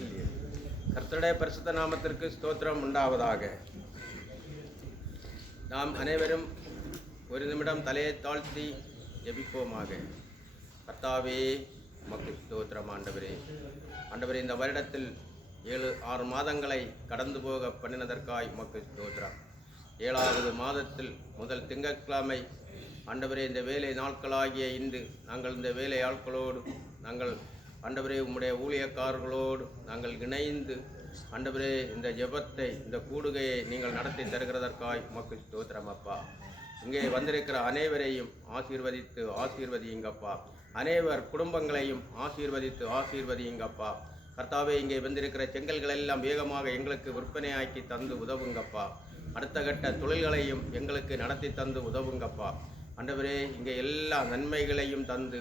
இல்லையே. கர்த்தருடைய பரிசுத்த நாமத்திற்கு ஸ்தோத்திரம் உண்டாவதாக. நாம் அனைவரும் ஒரு நிமிடம் தலையை தாழ்த்தி ஜெபிப்போமாக. கர்த்தாவே, உமக்கு ஸ்தோத்திரம் ஆண்டவரே. ஆண்டவரே, இந்த வருடத்தில் 7-6 மாதங்களை கடந்து போக பண்ணினதற்காய் உமக்கு ஸ்தோத்திரம். 7வது மாதத்தில் முதல் திங்கட்கிழமை ஆண்டவரே, இந்த வேலை நாட்களாகிய இன்று நாங்கள் இந்த வேலை ஆட்களோடு நாங்கள் ஆண்டவரே உம்முடைய ஊழியக்காரர்களோடு நாங்கள் இணைந்து ஆண்டவரே இந்த ஜெபத்தை இந்த கூடுகையை நீங்கள் நடத்தி தருகிறதற்காய் உமக்கு ஸ்தோத்திரம் அப்பா. இங்கே வந்திருக்கிற அனைவரையும் ஆசீர்வதியுங்கப்பா. அனைவர் குடும்பங்களையும் ஆசீர்வதியுங்கப்பா. கர்த்தாவே, இங்கே வந்திருக்கிற செங்கல்கள் எல்லாம் வேகமாக எங்களுக்கு விற்பனையாக்கி தந்து உதவுங்கப்பா. அடுத்த கட்ட தொழில்களையும் எங்களுக்கு நடத்தி தந்து உதவுங்கப்பா. ஆண்டவரே, இங்கே எல்லா நன்மைகளையும் தந்து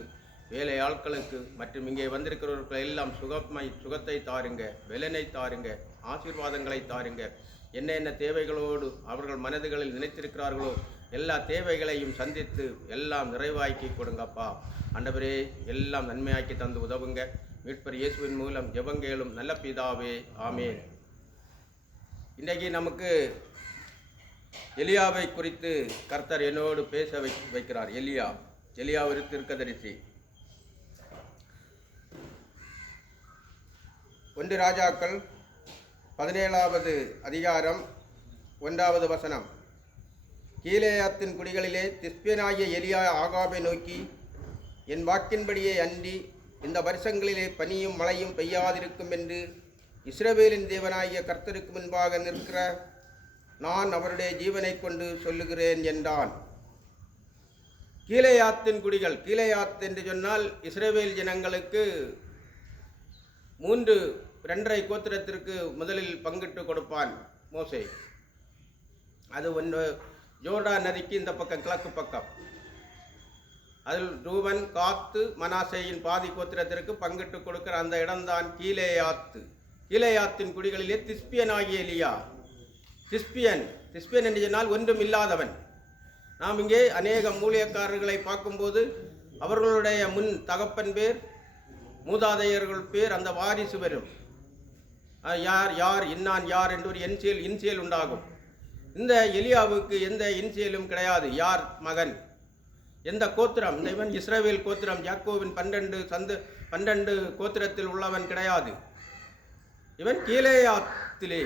வேலை ஆட்களுக்கு மற்றும் இங்கே வந்திருக்கிறவர்கள் எல்லாம் சுகத்தை தாருங்க, பலனை தாருங்க, ஆசீர்வாதங்களை தாருங்க. என்ன தேவைகளோடு அவர்கள் மனதுகளில் நினைத்திருக்கிறார்களோ எல்லா தேவைகளையும் சந்தித்து எல்லாம் நிறைவாக்கி கொடுங்கப்பா. ஆண்டவரே, எல்லாம் நன்மையாக்கி தந்து உதவுங்க. மீட்பர் இயேசுவின் மூலம் ஜெபங்கேளும் நல்ல பிதாவே, ஆமேன். இன்றைக்கு நமக்கு எலியாவை குறித்து கர்த்தர் என்னோடு பேச வைக்கிறார். எலியா ஒரு தீர்க்கதரிசி. 1 ராஜாக்கள் 17வது அதிகாரம் 1வது வசனம். கீலேயாத்தின் குடிகளிலே திஸ்பியனாகிய எலியா ஆகாபை நோக்கி, என் வாக்கின்படியே அன்றி இந்த வருஷங்களிலே பனியும் மழையும் பெய்யாதிருக்கும் என்று இஸ்ரவேலின் தேவனாகிய கர்த்தருக்கு முன்பாக நிற்கிற நான் அவருடைய ஜீவனை கொண்டு சொல்லுகிறேன் என்றான். கீலேயாத்தின் குடிகள். கீலேயாத் என்று சொன்னால் இஸ்ரவேல் ஜனங்களுக்கு 2.5 கோத்திரத்திற்கு முதலில் பங்கிட்டு கொடுப்பான் மோசே. அது ஒன்று ஜோர்டான் நதிக்கு இந்த பக்கம் கிழக்கு பக்கம். அதில் ரூபன், காத்து, மனாசேயின் பாதி கோத்திரத்திற்கு பங்கிட்டு கொடுக்கிற அந்த இடம்தான் கீலேயாத்து. கீலேயாத்தின் குடிகளிலே திஸ்பியன் ஆகிய எலியா. திஸ்பியன் என்று சொன்னால் ஒன்றும் இல்லாதவன். நாம் இங்கே அநேக ஊழியக்காரர்களை பார்க்கும்போது அவர்களுடைய முன் தகப்பன் பேர், மூதாதையர்கள் பேர், அந்த வாரிசு வரும். யார் இன்னான் யார் என்று ஒரு இன்சியல் உண்டாகும். இந்த எலியாவுக்கு எந்த இன்சியலும் கிடையாது. யார் மகன், எந்த கோத்திரம், இவன் இஸ்ரவேல் கோத்திரம், யாக்கோவின் 12 கோத்திரத்தில் உள்ளவன் கிடையாது. இவன் கீலேயாத்திலே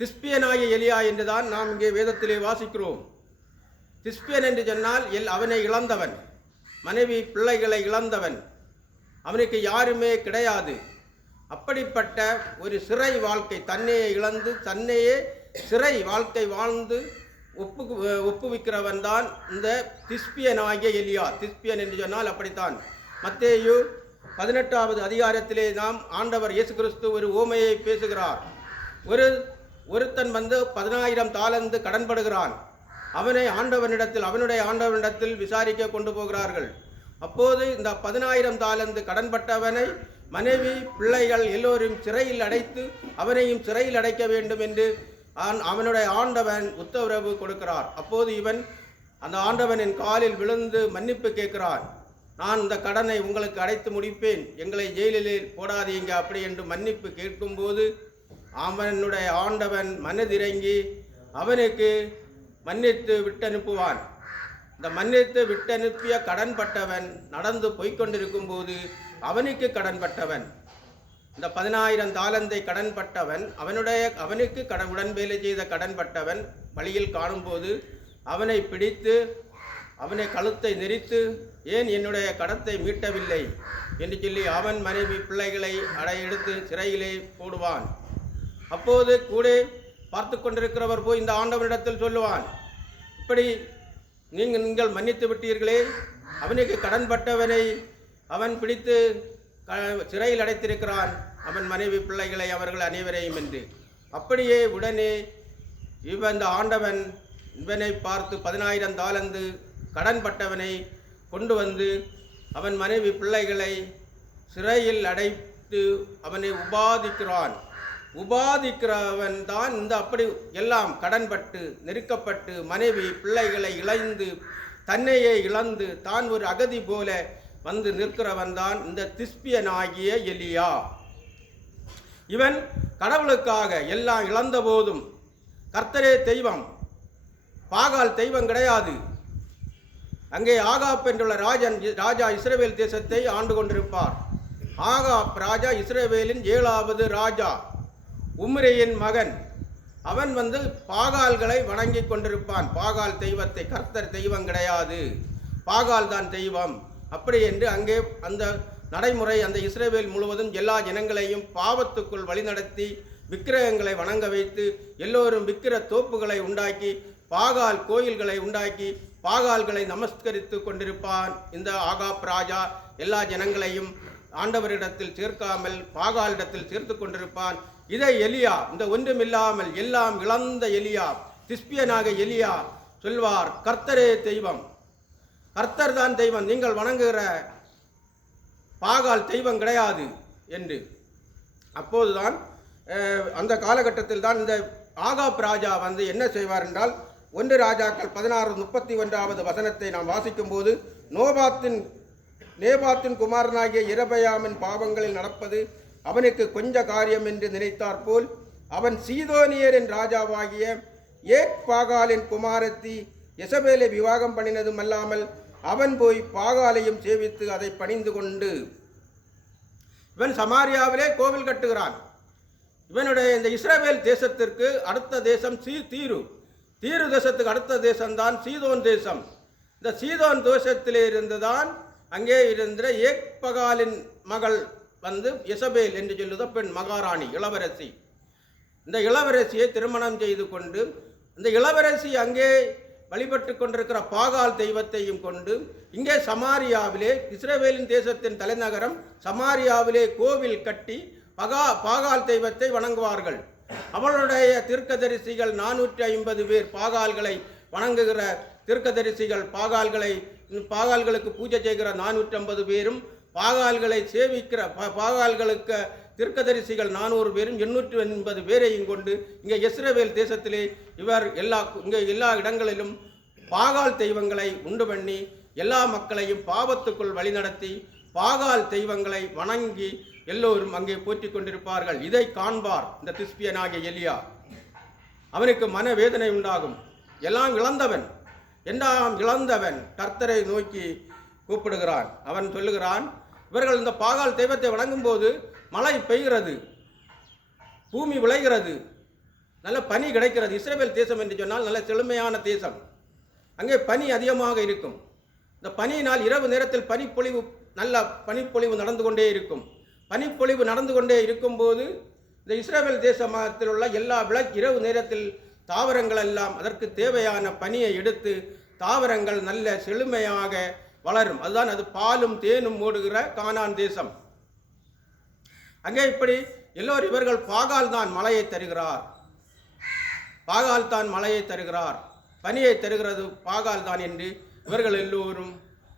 திஸ்பியனாகிய எலியா என்றுதான் நாம் இங்கே வேதத்திலே வாசிக்கிறோம். திஸ்பியன் என்று சொன்னால் அவனை இழந்தவன், மனைவி பிள்ளைகளை இழந்தவன், அவனுக்கு யாருமே கிடையாது. அப்படிப்பட்ட ஒரு சிறை வாழ்க்கை, தன்னையே இழந்து தன்னையே சிறை வாழ்க்கை வாழ்ந்து ஒப்புவிக்கிறவன் தான் இந்த திஸ்பியனாகிய எலியா. திஸ்பியன் என்று சொன்னால் அப்படித்தான். மத்தேயு 18வது அதிகாரத்திலே நாம் ஆண்டவர் இயேசு கிறிஸ்து ஒரு ஓமையை பேசுகிறார். ஒருத்தன் 10,000 தாலந்து கடன்படுகிறான். அவனுடைய ஆண்டவனிடத்தில் விசாரிக்க கொண்டு போகிறார்கள். அப்போது இந்த 10,000 தாலந்து கடன்பட்டவனை மனைவி பிள்ளைகள் எல்லோரும் சிறையில் அடைத்து அவனையும் சிறையில் அடைக்க வேண்டும் என்று அவனுடைய ஆண்டவன் உத்தரவு கொடுக்கிறார். அப்போது இவன் அந்த ஆண்டவனின் காலில் விழுந்து மன்னிப்பு கேட்கிறான். நான் இந்த கடனை உங்களுக்கு அடைத்து முடிப்பேன், எங்களை ஜெயிலிலே போடாதீங்க அப்படி என்று மன்னிப்பு கேட்கும்போது அவனுடைய ஆண்டவன் மனதிறங்கி அவனுக்கு மன்னித்து விட்டனுப்புவான். இந்த மன்னித்து விட்டனுப்பிய கடன்பட்டவன் நடந்து போய்கொண்டிருக்கும் போது அவனுக்கு கடன்பட்டவன், இந்த 10,000 தாலந்தை கடன்பட்டவன், அவனுக்கு உடன் வேலை செய்த கடன்பட்டவன் வழியில் காணும்போது அவனை பிடித்து அவனை கழுத்தை நெரித்து, ஏன் என்னுடைய கடத்தை மீட்டவில்லை என்று சொல்லி அவன் மனைவி பிள்ளைகளை எடுத்து சிறையிலே போடுவான். அப்போது கூட பார்த்து கொண்டிருக்கிறவர் போய் இந்த ஆண்டவனிடத்தில் சொல்லுவான், இப்படி நீங்கள் மன்னித்து விட்டீர்களே, அவனுக்கு கடன்பட்டவனை அவன் பிடித்து சிறையில் அடைத்திருக்கிறான், அவன் மனைவி பிள்ளைகளை அவர்கள் அனைவரையும் என்று. அப்படியே உடனே இந்த ஆண்டவன் இவனை பார்த்து 10,000 தாலந்து கடன்பட்டவனை கொண்டு வந்து அவன் மனைவி பிள்ளைகளை சிறையில் அடைத்து அவனை உபாதிக்கிறவன் தான் இந்த அப்படி எல்லாம் கடன்பட்டு நெருக்கப்பட்டு மனைவி பிள்ளைகளை இழந்து தன்னையே இழந்து தான் ஒரு அகதி போல வந்து நிற்கிறவன் தான் இந்த திஸ்பியனாகிய எலியா. இவன் கடவுளுக்காக எல்லாம் இழந்த போதும் கர்த்தரே தெய்வம், பாகால் தெய்வம் கிடையாது. அங்கே ஆகாப் என்றுள்ள ராஜா இஸ்ரவேல் தேசத்தை ஆண்டு கொண்டிருப்பார். ஆகாப் ராஜா இஸ்ரவேலின் 7வது ராஜா, உம்ரியின் மகன். அவன் பாகால்களை வணங்கி கொண்டிருப்பான். பாகால் தெய்வத்தை, கர்த்தர் தெய்வம் கிடையாது, பாகால் தான் தெய்வம் அப்படி என்று அங்கே அந்த நடைமுறை அந்த இஸ்ரவேல் முழுவதும் எல்லா ஜனங்களையும் பாவத்துக்குள் வழிநடத்தி விக்கிரகங்களை வணங்க வைத்து எல்லோரும் விக்கிர தோப்புகளை உண்டாக்கி பாகால் கோயில்களை உண்டாக்கி பாகால்களை நமஸ்கரித்து கொண்டிருப்பான். இந்த ஆகாப் ராஜா எல்லா ஜனங்களையும் ஆண்டவரிடத்தில் சேர்க்காமல் பாகாலிடத்தில் சேர்த்து கொண்டிருப்பான். இதை எலியா, இந்த ஒன்றுமில்லாமல் எல்லாம் இழந்த எலியா, திஸ்பியனாக எலியா சொல்வார், கர்த்தரே தெய்வம், கர்த்தர் தான் தெய்வம், நீங்கள் வணங்குகிற பாகால் தெய்வம் கிடையாது என்று. அப்போதுதான் அந்த காலகட்டத்தில் தான் இந்த ஆகாப் ராஜா என்ன செய்வார் என்றால், 1 ராஜாக்கள் 16:31 வசனத்தை நாம் வாசிக்கும் போது, நேபாத்தின் குமாரனாகிய யெரொபெயாமின் பாவங்களில் நடப்பது அவனுக்கு கொஞ்ச காரியம் என்று நினைத்தார் போல் அவன் சீதோனியரின் ராஜாவாகிய பாகாலின் குமாரத்தி யெசபேலை விவாகம் பண்ணினதும் அல்லாமல் அவன் போய் பாகாலையும் சேவித்து அதை பணிந்து கொண்டு, இவன் சமாரியாவிலே கோவில் கட்டுகிறான். இவனுடைய இந்த இஸ்ரவேல் தேசத்திற்கு அடுத்த தேசம் தீரு தேசத்துக்கு அடுத்த தேசம்தான் சீதோன் தேசம். இந்த சீதோன் தேசத்திலே இருந்துதான் அங்கே இருந்த பாகாலின் மகள் யெசபேல் என்று சொல்லுத பெண், மகாராணி, இளவரசி. இந்த இளவரசியை திருமணம் செய்து கொண்டு இந்த இளவரசி அங்கே வழிபட்டு கொண்டிருக்கிற பாகால் தெய்வத்தையும் கொண்டு இங்கே சமாரியாவிலே, இஸ்ரவேலின் தேசத்தின் தலைநகரம் சமாரியாவிலே கோவில் கட்டி பாகால் தெய்வத்தை வணங்குவார்கள். அவளுடைய தீர்க்கதரிசிகள் 450 பேர் பாகால்களை வணங்குகிற தீர்க்கதரிசிகள், பாகால்களுக்கு பூஜை செய்கிற 450 பேரும், பாகால்களை சேவிக்கிற பாகால்களுக்கு தீர்க்கதரிசிகள் 400 பேரும், 880 பேரையும் கொண்டு இங்கே இஸ்ரவேல் தேசத்திலே இவர் எல்லா இடங்களிலும் பாகால் தெய்வங்களை உண்டு பண்ணி எல்லா மக்களையும் பாவத்துக்குள் வழிநடத்தி பாகால் தெய்வங்களை வணங்கி எல்லோரும் அங்கே போற்றிக் கொண்டிருப்பார்கள். இதை காண்பார் இந்த திஸ்பியனாகிய எலியா. அவனுக்கு மனவேதனை உண்டாகும். எல்லாம் இழந்தவன் கர்த்தரை நோக்கி கூப்பிடுகிறான். அவன் சொல்லுகிறான், இவர்கள் இந்த பாகால் தெய்வத்தை வணங்கும் போது மழை பெய்கிறது, பூமி விளைகிறது, நல்ல பனி கிடைக்கிறது. இஸ்ரவேல் தேசம் என்று சொன்னால் நல்ல செழுமையான தேசம். அங்கே பனி அதிகமாக இருக்கும். இந்த பனியினால் இரவு நேரத்தில் நல்ல பனிப்பொழிவு நடந்து கொண்டே இருக்கும். பனிப்பொழிவு நடந்து கொண்டே இருக்கும்போது இந்த இஸ்ரவேல் தேசத்தில் உள்ள எல்லா இரவு நேரத்தில் தாவரங்கள் எல்லாம் அதற்கு தேவையான பனியை எடுத்து தாவரங்கள் நல்ல செழுமையாக வளரும். அதுதான் அது பாலும் தேனும் ஓடுகிற கானான் தேசம். அங்கே இப்படி எல்லோரும் இவர்கள் பாகால் தான் மழையை தருகிறார், பாகால் தான் மழையை தருகிறார், பனியை தருகிறது பாகால் தான் என்று இவர்கள் எல்லோரும்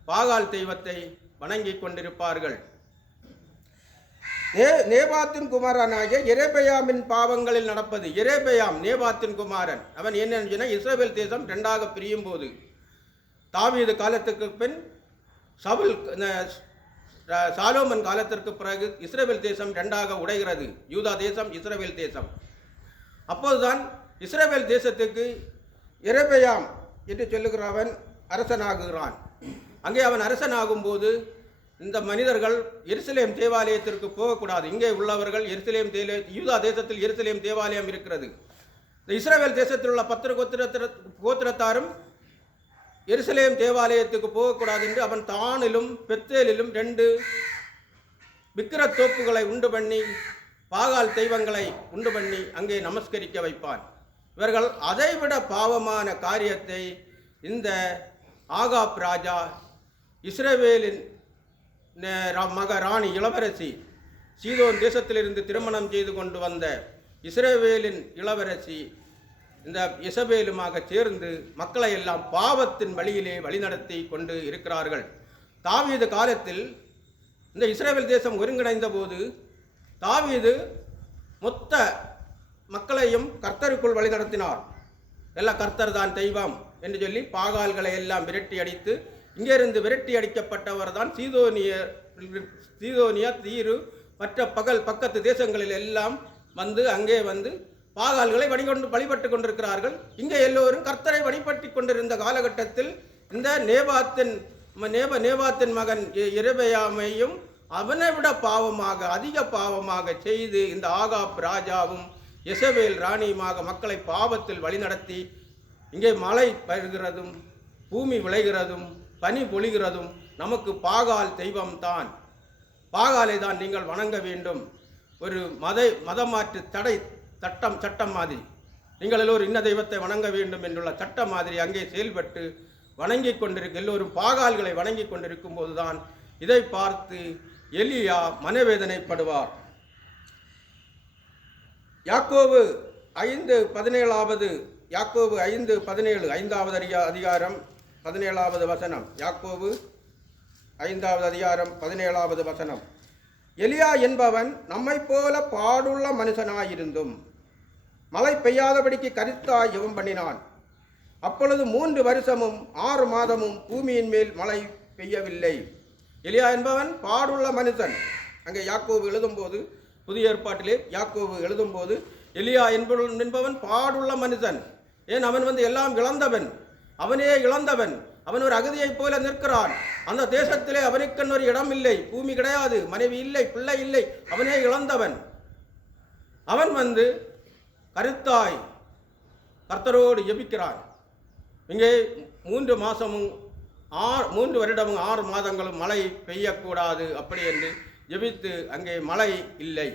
பாகால் தெய்வத்தை வணங்கி கொண்டிருப்பார்கள். நேபாத்தின் குமாரனாகிய யெரொபெயாமின் பாவங்களில் நடப்பது. யெரொபெயாம் நேபாத்தின் குமாரன். அவன் என்னன்னு சொன்னால், இஸ்ரவேல் தேசம் 2ஆக பிரியும் போது தாவீது காலத்துக்கு பின் சாலோமன் காலத்திற்கு பிறகு இஸ்ரவேல் தேசம் 2ஆக உடைகிறது. யூதா தேசம், இஸ்ரவேல் தேசம். அப்போதுதான் இஸ்ரவேல் தேசத்துக்கு யெரொபெயாம் என்று சொல்லுகிறவன் அரசனாகுகிறான். அங்கே அவன் அரசனாகும்போது இந்த மனிதர்கள் எருசலேம் தேவாலயத்திற்கு போகக்கூடாது. இங்கே உள்ளவர்கள் யூதா தேசத்தில் எருசலேம் தேவாலயம் இருக்கிறது. இந்த இஸ்ரவேல் தேசத்தில் உள்ள 10 கோத்திரத்தாரும் எருசலேம் தேவாலயத்துக்கு போகக்கூடாது என்று அவன் தானிலும் பெத்தேலிலும் 2 விக்கிர தோப்புகளை உண்டு பண்ணி பாகால் தெய்வங்களை உண்டு பண்ணி அங்கே நமஸ்கரிக்க வைப்பான். இவர்கள் அதைவிட பாவமான காரியத்தை இந்த ஆகாப் ராஜா, இஸ்ரவேலின் மகாராணி இளவரசி, சீதோன் தேசத்திலிருந்து திருமணம் செய்து கொண்டு வந்த இஸ்ரவேலின் இளவரசி இந்த யெசபேலுமாக சேர்ந்து மக்களை எல்லாம் பாவத்தின் வழியிலே வழிநடத்தி கொண்டு இருக்கிறார்கள். தாவீது காலத்தில் இந்த இஸ்ரவேல் தேசம் ஒருங்கிணைந்த போது தாவீது மொத்த மக்களையும் கர்த்தருக்குள் வழிநடத்தினார். எல்லாம் கர்த்தர் தான் தெய்வம் என்று சொல்லி பாகால்களை எல்லாம் விரட்டி அடித்து, இங்கிருந்து விரட்டி அடிக்கப்பட்டவர் தான் சீதோனியா, தீரு, மற்ற பக்கத்து தேசங்களில் எல்லாம் வந்து அங்கே வந்து பாகால்களை வழிபட்டு கொண்டிருக்கிறார்கள். இங்கே எல்லோரும் கர்த்தரை வழிபட்டு கொண்டிருந்த காலகட்டத்தில் இந்த நேபாத்தின் மகன் எரேமியாவையும் அவனை விட பாவமாக அதிக பாவமாக செய்து இந்த ஆகாப் ராஜாவும் யெசபேல் ராணியுமாக மக்களை பாவத்தில் வழிநடத்தி இங்கே மழை பெறுகிறதும் பூமி விளைகிறதும் பனி பொழிகிறதும் நமக்கு பாகால் தெய்வம்தான், பாகாலை தான் நீங்கள் வணங்க வேண்டும். ஒரு மதமாற்று சட்டம் மாதிரி நீங்கள் எல்லோரும் இன்ன தெய்வத்தை வணங்க வேண்டும் என்றுள்ள சட்டம் மாதிரி அங்கே செயல்பட்டு வணங்கி எல்லோரும் பாகால்களை வணங்கி கொண்டிருக்கும் போதுதான் இதை பார்த்து எலியா மனவேதனைப்படுவார். யாக்கோபு 5:17 யாக்கோபு 5:17 5வது அதிகாரம் 17வது வசனம். யாக்கோபு 5வது அதிகாரம் 17வது வசனம். எலியா என்பவன் நம்மை போல பாடுள்ள மனுஷனாயிருந்தும் மழை பெய்யாதபடிக்கு கருத்தாய் ஜெபம் பண்ணினான். அப்பொழுது 3 வருஷமும் 6 மாதமும் பூமியின் மேல் மழை பெய்யவில்லை. எலியா என்பவன் பாடுள்ள மனுஷன். அங்கே யாக்கோபு எழுதும்போது, புதிய ஏற்பாட்டிலே யாக்கோபு எழுதும்போது எலியா என்பவன் பாடுள்ள மனுஷன். ஏன் அவன் எல்லாம் இழந்தவன், அவனே இழந்தவன், அவன் ஒரு அகதியைப் போல நிற்கிறான். அந்த தேசத்திலே அவனுக்கென்று ஒரு இடம் இல்லை, பூமி கிடையாது, மனைவி இல்லை, பிள்ளை இல்லை, அவனே இழந்தவன். அவன் கருத்தாய் கர்த்தரோடு ஜெபிக்கிறான். இங்கே 3 வருடமும் 6 மாதங்களும் மழை பெய்யக்கூடாது அப்படி என்று ஜெபித்து அங்கே மழை இல்லை,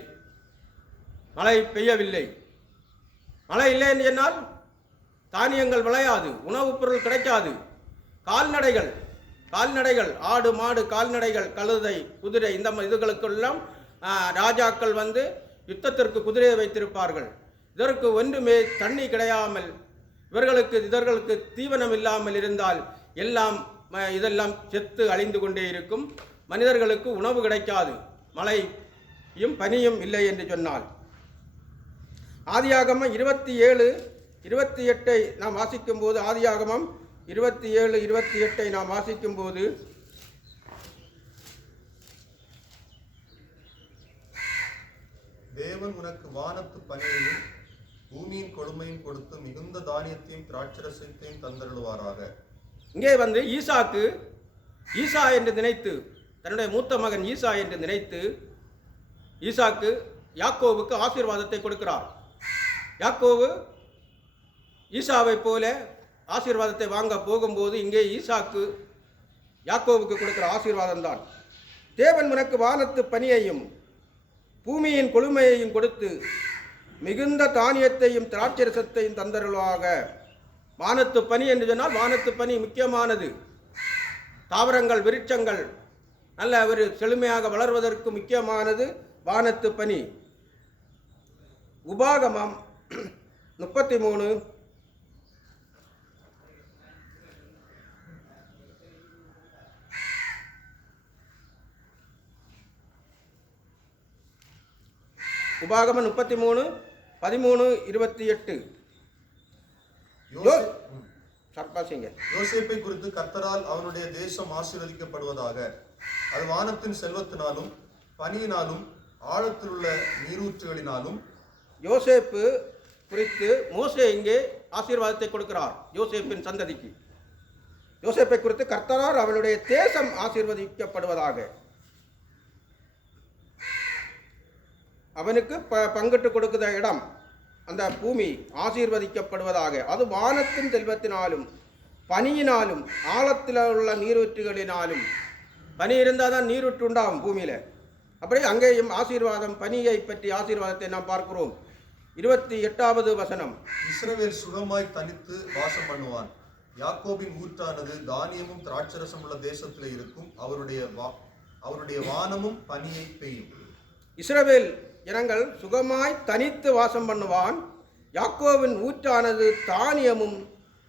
மழை பெய்யவில்லை. மழை இல்லை என்று சொன்னால் தானியங்கள் விளையாது, உணவுப் பொருள் கிடைக்காது. கால்நடைகள் ஆடு மாடு கால்நடைகள் கழுதை குதிரை இந்த இதுகளுக்கெல்லாம் ராஜாக்கள் யுத்தத்திற்கு குதிரையை வைத்திருப்பார்கள். இதற்கு ஒன்றுமே தண்ணி கிடையாமல் இதற்கு தீவனம் இல்லாமல் இருந்தால் இதெல்லாம் செத்து அழிந்து கொண்டே இருக்கும். மனிதர்களுக்கு உணவு கிடைக்காது, மழையும் பனியும் இல்லை என்று சொன்னால். ஆதியாகமம் 27:28 நாம் வாசிக்கும் போது, ஆதியாகமம் 27:28 நாம் வாசிக்கும் போது, தேவன் உனக்கு வானத்து பனியையும் பூமியின் கொடுமையும் கொடுத்து மிகுந்த தானியத்தையும் திராட்சரசத்தையும் தந்தருளுவாராக. இங்கே ஈசா என்று நினைத்து, தன்னுடைய மூத்த மகன் ஈசா என்று நினைத்து ஈசாக்கு யாக்கோவுக்கு ஆசீர்வாதத்தை கொடுக்கிறார். யாக்கோவு ஈசாவை போல ஆசீர்வாதத்தை வாங்க போகும்போது இங்கே ஈசாக்கு யாக்கோவுக்கு கொடுக்கிற ஆசீர்வாதம் தான். தேவன் உனக்கு வானத்து பனியையும் பூமியின் கொழுமையையும் கொடுத்து மிகுந்த தானியத்தையும் திராட்சரசத்தையும் தந்தருளாக. வானத்து பனி என்று சொன்னால், வானத்து பனி முக்கியமானது. தாவரங்கள் விருட்சங்கள் நல்ல ஒரு செழுமையாக வளர்வதற்கு முக்கியமானது வானத்து பனி. உபாகமம் 33 உபாகமம் 33:13-28. யோசேப்பை குறித்து கர்த்தரால் அவனுடைய தேசம் ஆசீர்வதிக்கப்படுவதாக, அது வானத்தின் செல்வத்தினாலும் பனியினாலும் ஆழத்தில் உள்ள நீரூற்றுகளினாலும். யோசேப்பு குறித்து மோசே இங்கே ஆசீர்வாதத்தை கொடுக்கிறார் யோசேப்பின் சந்ததிக்கு. யோசேப்பை குறித்து கர்த்தரால் அவனுடைய தேசம் ஆசீர்வதிக்கப்படுவதாக, அவனுக்கு பங்கிட்டு கொடுக்கிற இடம், அந்த பூமி ஆசீர்வதிக்கப்படுவதாக. அது வானத்தின் செல்வத்தினாலும் பனியினாலும் ஆழத்தில் உள்ள நீரூற்றுகளினாலும். பனி இருந்தால் தான் நீரூற்று உண்டாகும் பூமியில். அப்படியே அங்கேயும் ஆசீர்வாதம், பனியை பற்றி ஆசீர்வாதத்தை நாம் பார்க்கிறோம். 28வது வசனம். இஸ்ரவேல் சுகமாய் தனித்து வாசம் பண்ணுவான். யாக்கோபின் ஊற்றானது தானியமும் திராட்சரசம் உள்ள தேசத்தில் இருக்கும். அவருடைய வானமும் பனியை பெய்யும். இஸ்ரவேல் ஜனங்கள் சுகமாய் தனித்து வாசம் பண்ணுவான். யாக்கோவின் ஊற்றானது தானியமும்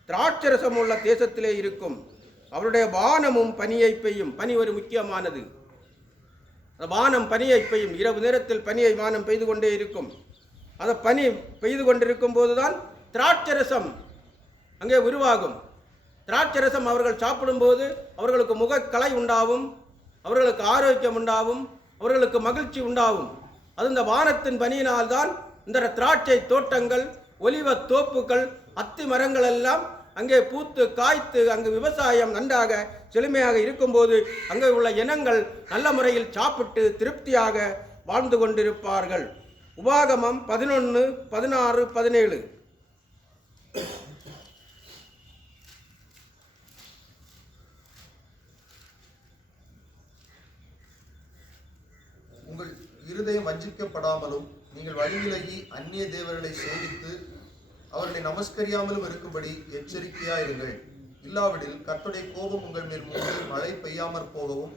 திராட்சரசம் உள்ள தேசத்திலே இருக்கும். அவருடைய வானமும் பனியை பெய்யும். பனி ஒரு முக்கியமானது. வானம் பனியை பெய்யும். இரவு நேரத்தில் பனியை வானம் பெய்து கொண்டே இருக்கும். அந்த பனி பெய்து கொண்டிருக்கும் போதுதான் திராட்சரசம் அங்கே உருவாகும். திராட்சரசம் அவர்கள் சாப்பிடும்போது அவர்களுக்கு முகக்கலை உண்டாகும், அவர்களுக்கு ஆரோக்கியம் உண்டாகும், அவர்களுக்கு மகிழ்ச்சி உண்டாகும். அது இந்த வானத்தின் பனியினால்தான் இந்த திராட்சை தோட்டங்கள், ஒலிவ தோப்புகள், அத்தி மரங்கள் எல்லாம் அங்கே பூத்து காய்த்து அங்கு விவசாயம் நன்றாக செழுமையாக இருக்கும்போது அங்கே உள்ள இனங்கள் நல்ல முறையில் சாப்பிட்டு திருப்தியாக வாழ்ந்து கொண்டிருப்பார்கள். உபாகமம் 11, 16, 17. உங்கள் இருதயம் வஞ்சிக்கப்படாமலும் நீங்கள் வழிவிலகி அந்நிய தேவர்களை சேவித்து அவர்களை நமஸ்கரியாமலும் இருக்கும்படி எச்சரிக்கையாயிருங்கள். இல்லாவிடில் கர்த்தருடைய கோபம் உங்கள் மேல் மூடி மழை பெய்யாமற் போகவும்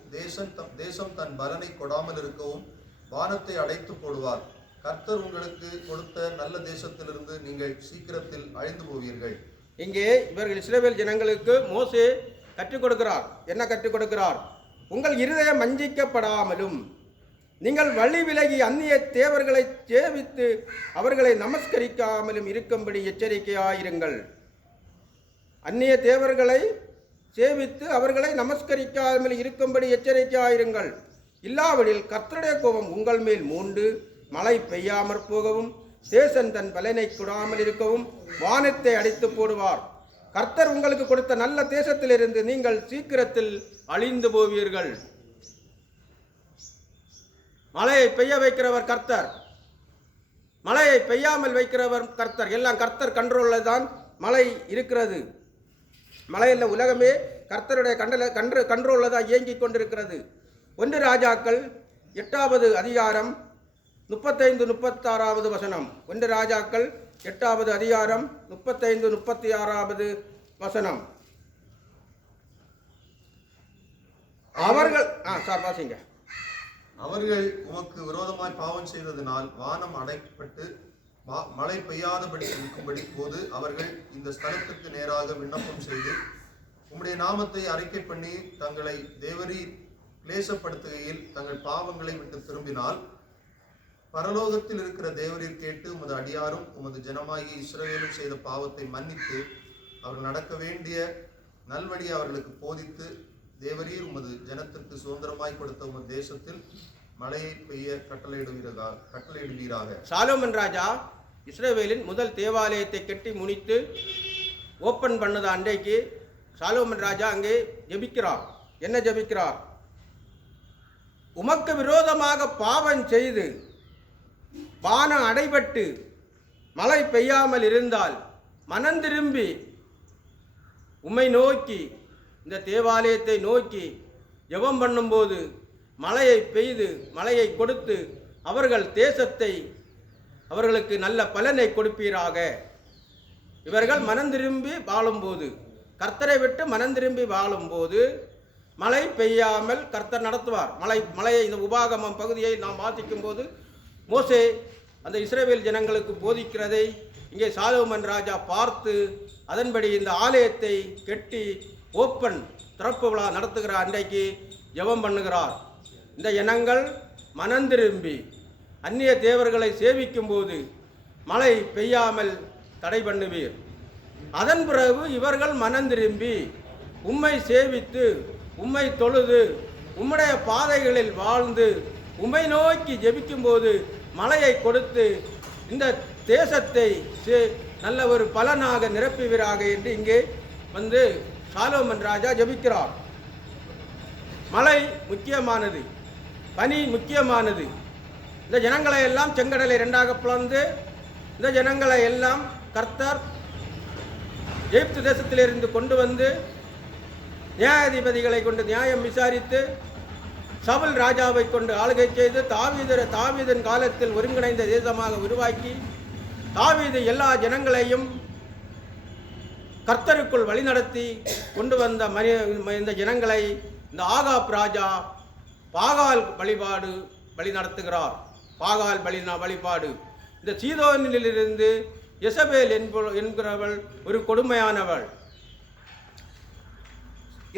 தேசம் தன் பலனை கொடாமல் இருக்கவும் வானத்தை அடைத்து போடுவார். கர்த்தர் உங்களுக்கு கொடுத்த நல்ல தேசத்திலிருந்து நீங்கள் சீக்கிரத்தில் அழிந்து போவீர்கள். இங்கே இவர்கள் இஸ்ரவேல் ஜனங்களுக்கு மோசே கற்றுக் கொடுக்கிறார். என்ன கற்றுக் கொடுக்கிறார்? உங்கள் இருதயம் வஞ்சிக்கப்படாமலும் நீங்கள் வழி விலகி அந்நிய தேவர்களை சேவித்து அவர்களை நமஸ்கரிக்காமலும் இருக்கும்படி எச்சரிக்கையாயிருங்கள். அந்நிய தேவர்களை சேவித்து அவர்களை நமஸ்கரிக்காமல் இருக்கும்படி எச்சரிக்கையாயிருங்கள். இல்லாவிடில் கர்த்தருடைய கோபம் உங்கள் மேல் மூண்டு மழை பெய்யாமற் போகவும் தேசன் தன் பலனை கொடாமல் இருக்கவும் வானத்தை அடைத்து போடுவார். கர்த்தர் உங்களுக்கு கொடுத்த நல்ல தேசத்திலிருந்து நீங்கள் சீக்கிரத்தில் அழிந்து போவீர்கள். மழையை பெய்ய வைக்கிறவர் கர்த்தர், மழையை பெய்யாமல் வைக்கிறவர் கர்த்தர். எல்லாம் கர்த்தர் கண்ட்ரோலில் தான் மழை இருக்கிறது. மழையில் உலகமே கர்த்தருடைய கண்ட்ரோலில் தான் இயங்கிக் கொண்டிருக்கிறது. 1 ராஜாக்கள் 8வது அதிகாரம் 35, 36வது வசனம். 1 ராஜாக்கள் 8வது அதிகாரம் 35, 36வது வசனம். அவர்கள் வாசிங்க. அவர்கள் உமக்கு விரோதமாய் பாவம் செய்ததினால் வானம் அடைக்கப்பட்டு மழை பெய்யாதபடி இருக்கும்படி போது அவர்கள் இந்த ஸ்தலத்துக்கு நேராக விண்ணப்பம் செய்து உம்முடைய நாமத்தை அறிக்கை பண்ணி தங்களை தேவரீர் கிளேசப்படுத்துகையில் தங்கள் பாவங்களை விட்டு திரும்பினால் பரலோகத்தில் இருக்கிற தேவரீர் கேட்டு உமது அடியாரும் உமது ஜனமாகி இஸ்ரவேலும் செய்த பாவத்தை மன்னித்து அவர்கள் நடக்க வேண்டிய நல்வழி அவர்களுக்கு போதித்து தேவரீர் உமது ஜனத்திற்கு சுதந்திரமாய் கொடுத்த உமது தேசத்தில் மழையை பெய்ய கட்டளையிடுவீராக. சாலோமன் ராஜா இஸ்ரவேலின் முதல் தேவாலயத்தை கட்டி முடித்து ஓப்பன் பண்ணது அன்றைக்கு சாலோமன் ராஜா அங்கே ஜெபிக்கிறார். என்ன ஜெபிக்கிறார்? உமக்கு விரோதமாக பாவம் செய்து வானம் அடைபட்டு மழை பெய்யாமல் இருந்தால் மனந்திரும்பி உம்மை நோக்கி இந்த தேவாலயத்தை நோக்கி ஜெபம் பண்ணும்போது மழையை பெய்து மழையை கொடுத்து அவர்கள் தேசத்தை அவர்களுக்கு நல்ல பலனை கொடுப்பீராக. இவர்கள் மனந்திரும்பி வாழும்போது, கர்த்தரை விட்டு மனந்திரும்பி வாழும்போது மழை பெய்யாமல் கர்த்தர் நடத்துவார். மழையை இந்த உபாகமம் பகுதியை நாம் வாசிக்கும் போது மோசே அந்த இஸ்ரவேல் ஜனங்களுக்கு போதிக்கிறதை இங்கே சாலோமன் ராஜா பார்த்து அதன்படி இந்த ஆலயத்தை கட்டி ஓப்பன் திறப்பு விழா நடத்துகிற அன்றைக்கு ஜெபம் பண்ணுகிறார். இந்த இனங்கள் மனந்திரும்பி அந்நிய தேவர்களை சேவிக்கும் போது மழை பெய்யாமல் தடை பண்ணுவீர். அதன் பிறகு இவர்கள் மனந்திரும்பி உம்மை சேவித்து உம்மை தொழுது உம்முடைய பாதைகளில் வாழ்ந்து உம்மை நோக்கி ஜெபிக்கும் போது மழையை கொடுத்து இந்த தேசத்தை நல்ல ஒரு பலனாக நிரப்புவீராக என்று இங்கே வந்து சாலோமன் ராஜா ஜெபிக்கிறார். மழை முக்கியமானது, பனி முக்கியமானது. இந்த ஜனங்களை எல்லாம் செங்கடலை 2ஆக பிளந்து இந்த ஜனங்களை எல்லாம் கர்த்தர் எகிப்து தேசத்திலிருந்து கொண்டு வந்து நியாயாதிபதிகளை கொண்டு நியாயம் விசாரித்து சவுல் ராஜாவை கொண்டு ஆளுகை செய்து தாவீதின் காலத்தில் ஒருங்கிணைந்த தேசமாக உருவாக்கி தாவீது எல்லா ஜனங்களையும் கர்த்தருக்குள் வழிநடத்தி கொண்டு வந்த இந்த ஜனங்களை இந்த ஆகாப் ராஜா பாகால் வழி நடத்துகிறார். பாகால் வழிபாடு. இந்த சீதோனிலிருந்து எசபேல் என்கிறவள் ஒரு கொடுமையானவள்.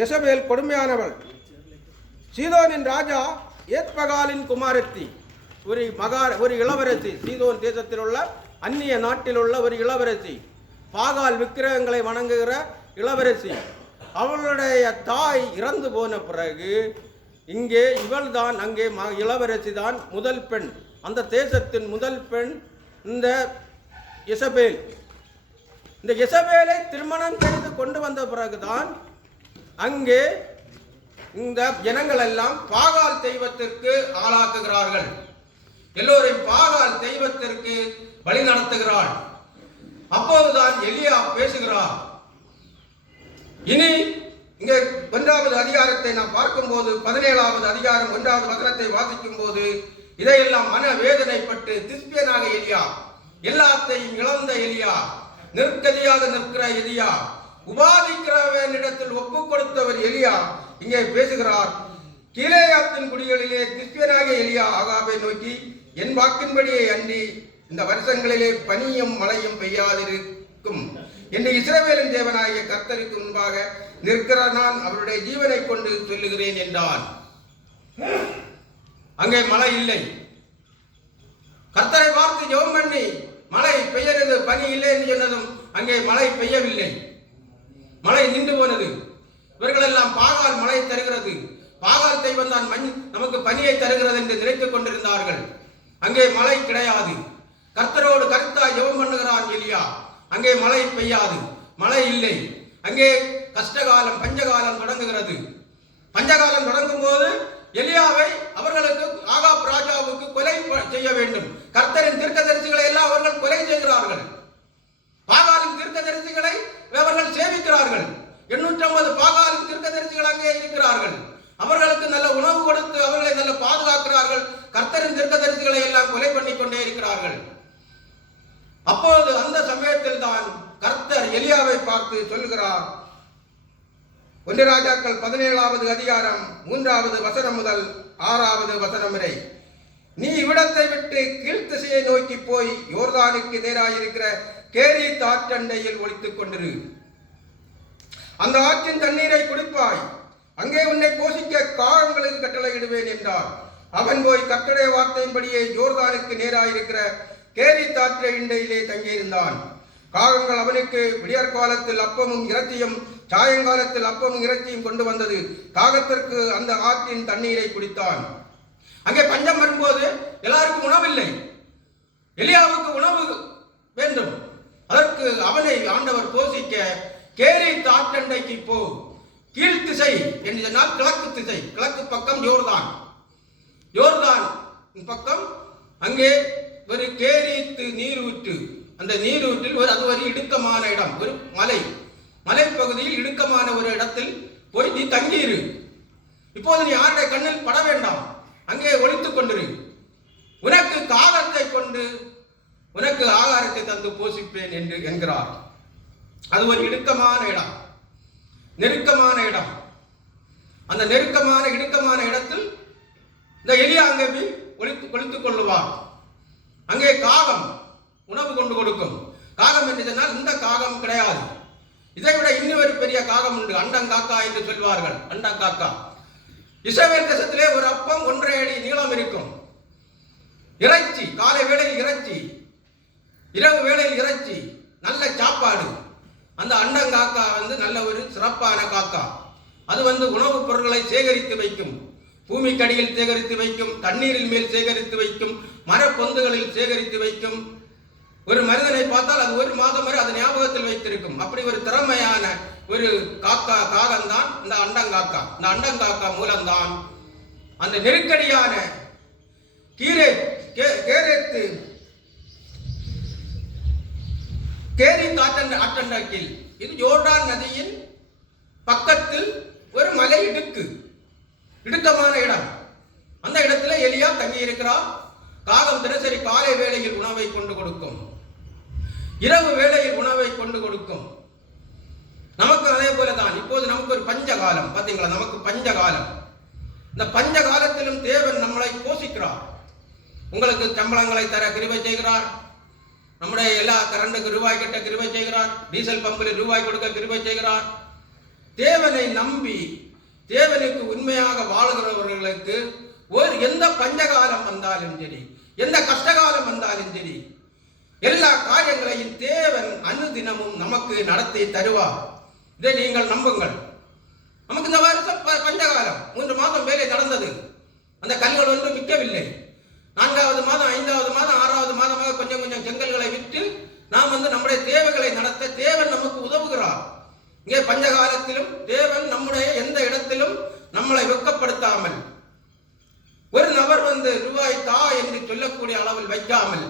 எசபேல் கொடுமையானவள். சீதோனின் ராஜா ஏத்பகாலின் குமாரத்தி, ஒரு இளவரசி. சீதோன் தேசத்தில் உள்ள அந்நிய நாட்டில் உள்ள ஒரு இளவரசி, பாகால் விக்கிரகங்களை வணங்குகிற இளவரசி. அவளுடைய தாய் இறந்து போன பிறகு இங்கே இவள்தான், அங்கே இளவரசி தான் முதல் பெண். அந்த தேசத்தின் முதல் பெண் இந்த இசபேல். இந்த இசபேலை திருமணம் செய்து கொண்டு வந்த பிறகுதான் அங்கே இந்த ஜனங்கள் எல்லாம் பாகால் தெய்வத்திற்கு ஆளாக்குகிறார்கள். எல்லோரையும் பாகால் தெய்வத்திற்கு வழி நடத்துகிறாள். அப்போதுதான் எலியா பேசுகிறார். இனி இங்கே 1வது அதிகாரத்தை நாம் பார்க்கும்போது 17வது அதிகாரம் 1வது வசனத்தை வாசிக்கும் போது இதையெல்லாம் மன வேதனைப்பட்டு திஸ்பியனாக எலியா, எல்லாத்தையும் இழந்த எலியா, நிற்கதியாக நிற்கிற எலியா, உபாதிக்கிறவனிடத்தில் ஒப்பு கொடுத்தவர் எலியா இங்கே பேசுகிறார். கீலேயாத்தின் குடிகளிலே திஸ்பியனாக எலியா ஆகாபை நோக்கி, என் வாக்கின்படியே அன்றி இந்த வருஷங்களிலே பனியும் மழையும் பெய்யாதிருக்கும் என்று இஸ்ரவேலின் தேவனாகிய கர்த்தருக்கு முன்பாக நிற்கிற நான் அவருடைய ஜீவனை கொண்டு சொல்லுகிறேன் என்றான். அங்கே மழை இல்லை. கர்த்தரை பார்த்து ஜெபம் பண்ணி மழை பெய்யறது, பனி இல்லை என்று சொன்னதும் அங்கே மழை பெய்யவில்லை. மழை நின்று போனது. இவர்கள் எல்லாம் பாகால் மழை தருகிறது, பாகால் தெய்வம் தான் நமக்கு பனியை தருகிறது என்று நினைத்துக் கொண்டிருந்தார்கள். அங்கே மழை கிடையாது. கர்த்தரோடு கருத்தாய் ஜெபம் பண்ணுகிறான் எலியா. அங்கே மழை பெய்யாது, மழை இல்லை. அங்கே கஷ்டகாலம், பஞ்சகாலம் தொடங்குகிறது. பஞ்சகாலம் தொடங்கும் போது எலியாவை அவர்களுக்கு ஆகாப் ராஜாவுக்கு கொலை செய்ய வேண்டும். கர்த்தரின் தீர்க்கதரிசிகளை எல்லாம் அவர்கள் கொலை செய்கிறார்கள். பாகாலின் தீர்க்கதரிசிகளை அவர்கள் சேவிக்கிறார்கள். 850 பாகாலின் தீர்க்கதரிசிகள் அங்கே இருக்கிறார்கள். அவர்களுக்கு நல்ல உணவு கொடுத்து அவர்களை நல்ல பாதுகாக்கிறார்கள். கர்த்தரின் தீர்க்கதரிசிகளை எல்லாம் கொலை பண்ணி கொண்டே இருக்கிறார்கள். அப்போது அந்த சமயத்தில் தான் கர்த்தர் எலியாவை பார்த்து சொல்லுகிறார். 1 ராஜாக்கள் 17வது அதிகாரம் 3வது வசனம் முதல் 6வது வசனம் வரை, நீ இவ்விடத்தை விட்டு கீழ்த்திசையை நோக்கி போய் யோர்தானுக்கு நேராயிருக்கிற கேரீத் ஆற்றண்டையில் ஒளித்துக் கொண்டிரு. அந்த ஆற்றின் தண்ணீரை குடிப்பாய். அங்கே உன்னை போஷிக்க காகங்களுக்கு கட்டளையிடுவேன் என்றார். அவன் போய் கர்த்தருடைய வார்த்தையின்படியே யோர்தானுக்கு நேராயிருக்கிற கேரீத் ஆற்றை இண்டையிலே தங்கியிருந்தான். காகங்கள் அவனுக்கு விடியற்காலத்தில் அப்பமும் இறைச்சியும் சாயங்காலத்தில் அப்பமும் இறைச்சியும் கொண்டு வந்தது. காகத்திற்கு அந்த ஆற்றின் தண்ணீரை குடித்தான். அங்கே பஞ்சம் வரும்போது எல்லாருக்கும் உணவில்லை. எலியாவுக்கு உணவு வேண்டும். அதற்கு அவனை ஆண்டவர் போஷிக்க கேரீத் ஆற்றண்டைக்கு போ. கீழ்த்திசை என்று சொன்னால் கிழக்கு திசை, கிழக்கு பக்கம் யோர்தான். யோர்தான் பக்கம் அங்கே ஒரு கேரீத்து நீரூற்று. அந்த நீரூற்றில் அது ஒரு இடுக்கமான இடம், ஒரு மலைப்பகுதியில் இடுக்கமான ஒரு இடத்தில் போய் நீ தங்கியிரு. இப்போது நீ யாருடைய கண்ணில் பட வேண்டாம், அங்கே ஒளித்துக் கொண்டிரு. உனக்கு காகத்தை கொண்டு உனக்கு ஆகாரத்தை தந்து போஷிப்பேன் என்று என்கிறார். அது ஒரு இடுக்கமான இடம், நெருக்கமான இடம். அந்த நெருக்கமான இடுக்கமான இடத்தில் இந்த எலியா அங்கே போய் ஒளித்துக் கொள்ளுவார். அங்கே காகம் உணவு கொண்டு கொடுக்கும். காகம் என்று சொன்னால் இந்த காகம் கிடையாது, இதை விட இன்னொரு பெரிய காகம் உண்டு, அண்டங்காக்கா என்று சொல்வார்கள். அண்டங்காக்கா இஸ்ரவேல் தேசத்திலே ஒரு அப்பம் 1.5 அடி நீளம் இருக்கும். இறைச்சி, காலை வேளையில் இறைச்சி, இரவு வேளையில் இறைச்சி, நல்ல சாப்பாடு. அந்த அண்டங்காக்கா நல்ல ஒரு சிறப்பான காக்கா. அது உணவுப் பொருட்களை சேகரித்து வைக்கும். பூமிக்கடியில் சேகரித்து வைக்கும், தண்ணீரில் மேல் சேகரித்து வைக்கும், மரப்பொந்துகளில் சேகரித்து வைக்கும். ஒரு மனிதனை பார்த்தால் அது 1 மாதம் வரை அது ஞாபகத்தில் வைத்திருக்கும். அப்படி ஒரு திறமையான ஒரு காகம்தான் இந்த அண்டங்காக்கா. இந்த அண்டங்காக்கா மூலம்தான் அந்த நெருக்கடியான கேரீத் ஆற்றண்டையில், இது யோர்தான் நதியின் பக்கத்தில் ஒரு மலை இடுக்கமான இடம். அந்த இடத்துல எலியா தங்கி இருக்கிறார். காகம் தினசரி காலை வேளையில் உணவை கொண்டு கொடுக்கும், இரவு வேளையில் உணவை கொண்டு கொடுக்கும். நமக்கு அதே போலதான் இப்போது நமக்கு ஒரு பஞ்சகாலம். பார்த்தீங்களா, நமக்கு பஞ்சகாலம். இந்த பஞ்ச காலத்திலும் தேவன் நம்மளை போஷிக்கிறார். உங்களுக்கு சம்பளங்களை தர கிருபை செய்கிறார். நம்முடைய எல்லா கரண்டுக்கு ரூபாய் கட்ட கிருபை செய்கிறார். டீசல் பம்பில் ரூபாய் கொடுக்க கிருபை செய்கிறார். தேவனை நம்பி தேவனுக்கு உண்மையாக வாழ்கிறவர்களுக்கு எந்த பஞ்சகாலம் வந்தாலும் சரி, எந்த கஷ்டகாலம் வந்தாலும் சரி, எல்லா காரியங்களையும் தேவன் அனுதினமும் நமக்கு நடத்தி தருவார். இதை நீங்கள் நம்புங்கள். நமக்கு இந்த வருஷம் பஞ்சகாலம் 3 மாதம் வேலை நடந்தது. அந்த கல்கள் ஒன்றும் விற்கவில்லை. 4வது மாதம் 5வது மாதம் 6வது மாதமாக கொஞ்சம் கொஞ்சம் செங்கல்களை விற்று நாம் நம்முடைய தேவைகளை நடத்த தேவன் நமக்கு உதவுகிறார். இங்கே பஞ்சகாலத்திலும் தேவன் நம்முடைய எந்த இடத்திலும் நம்மளை வெட்கப்படுத்தாமல், ஒரு நபர் ரூபாய் தா என்று சொல்லக்கூடிய அளவில் வைக்காமல்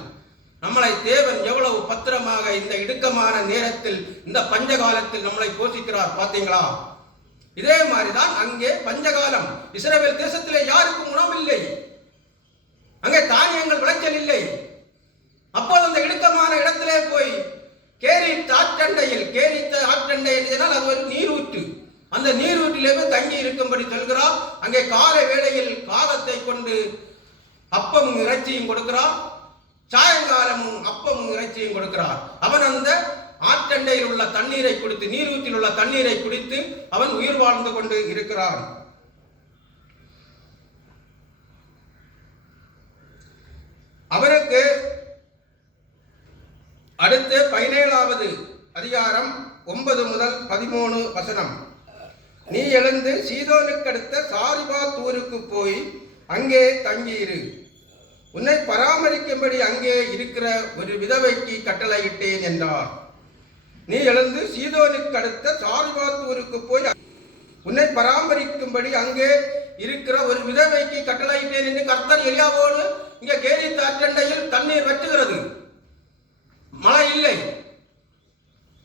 நம்மளை தேவன் எவ்வளவு பத்திரமாக இந்த இடுக்கமான நேரத்தில் இந்த பஞ்சகாலத்தில் நம்மளை போஷிக்கிறார். பார்த்தீங்களா? இதே மாதிரிதான் அங்கே பஞ்சகாலம். இஸ்ரவேல் தேசத்திலே யாருக்கும் உணவில்லை, அங்கே தானியங்கள் விளைச்சல் இல்லை. அப்போது அந்த இடுக்கமான இடத்திலே போய் கேரித்த ஆற்றண்டை என்றால் அது ஒரு நீரூற்று, அந்த நீரூற்றிலே தங்கி இருக்கும்படி சொல்கிறார். அங்கே காலை வேளையில் காகத்தை கொண்டு அப்பமும் இறைச்சியும் கொடுக்கிறார், சாயங்காலமும் அப்பமும் இறைச்சியும் கொடுக்கிறார். அவன் அந்த ஆற்றண்டையில் உள்ள தண்ணீரை குடித்து, நீரூற்றில் உள்ள தண்ணீரை குடித்து அவன் உயிர் வாழ்ந்து கொண்டு இருக்கிறான். அவருக்கு அடுத்து 17வது அதிகாரம் 9 முதல் 13 வசனம். நீ எழுந்து சீதோனுக்கு அடுத்த சாரிபாத் ஊருக்கு போய் அங்கே தங்கியிரு. உன்னை பராமரிக்கும்படி அங்கே இருக்கிற ஒரு விதவைக்கு கட்டளையிட்டேன் என்றார். நீ எழுந்து சீதோனுக்கு அடுத்த சாரிபாத் ஊருக்கு போய் உன்னை பராமரிக்கும்படி அங்கே இருக்கிற ஒரு விதவைக்கு கட்டளையிட்டேன் என்று கர்த்தர் எலியாவோடு இங்கே கேரித்த ஆற்றண்டையில் தண்ணீர் வற்றுகிறது. மழை இல்லை,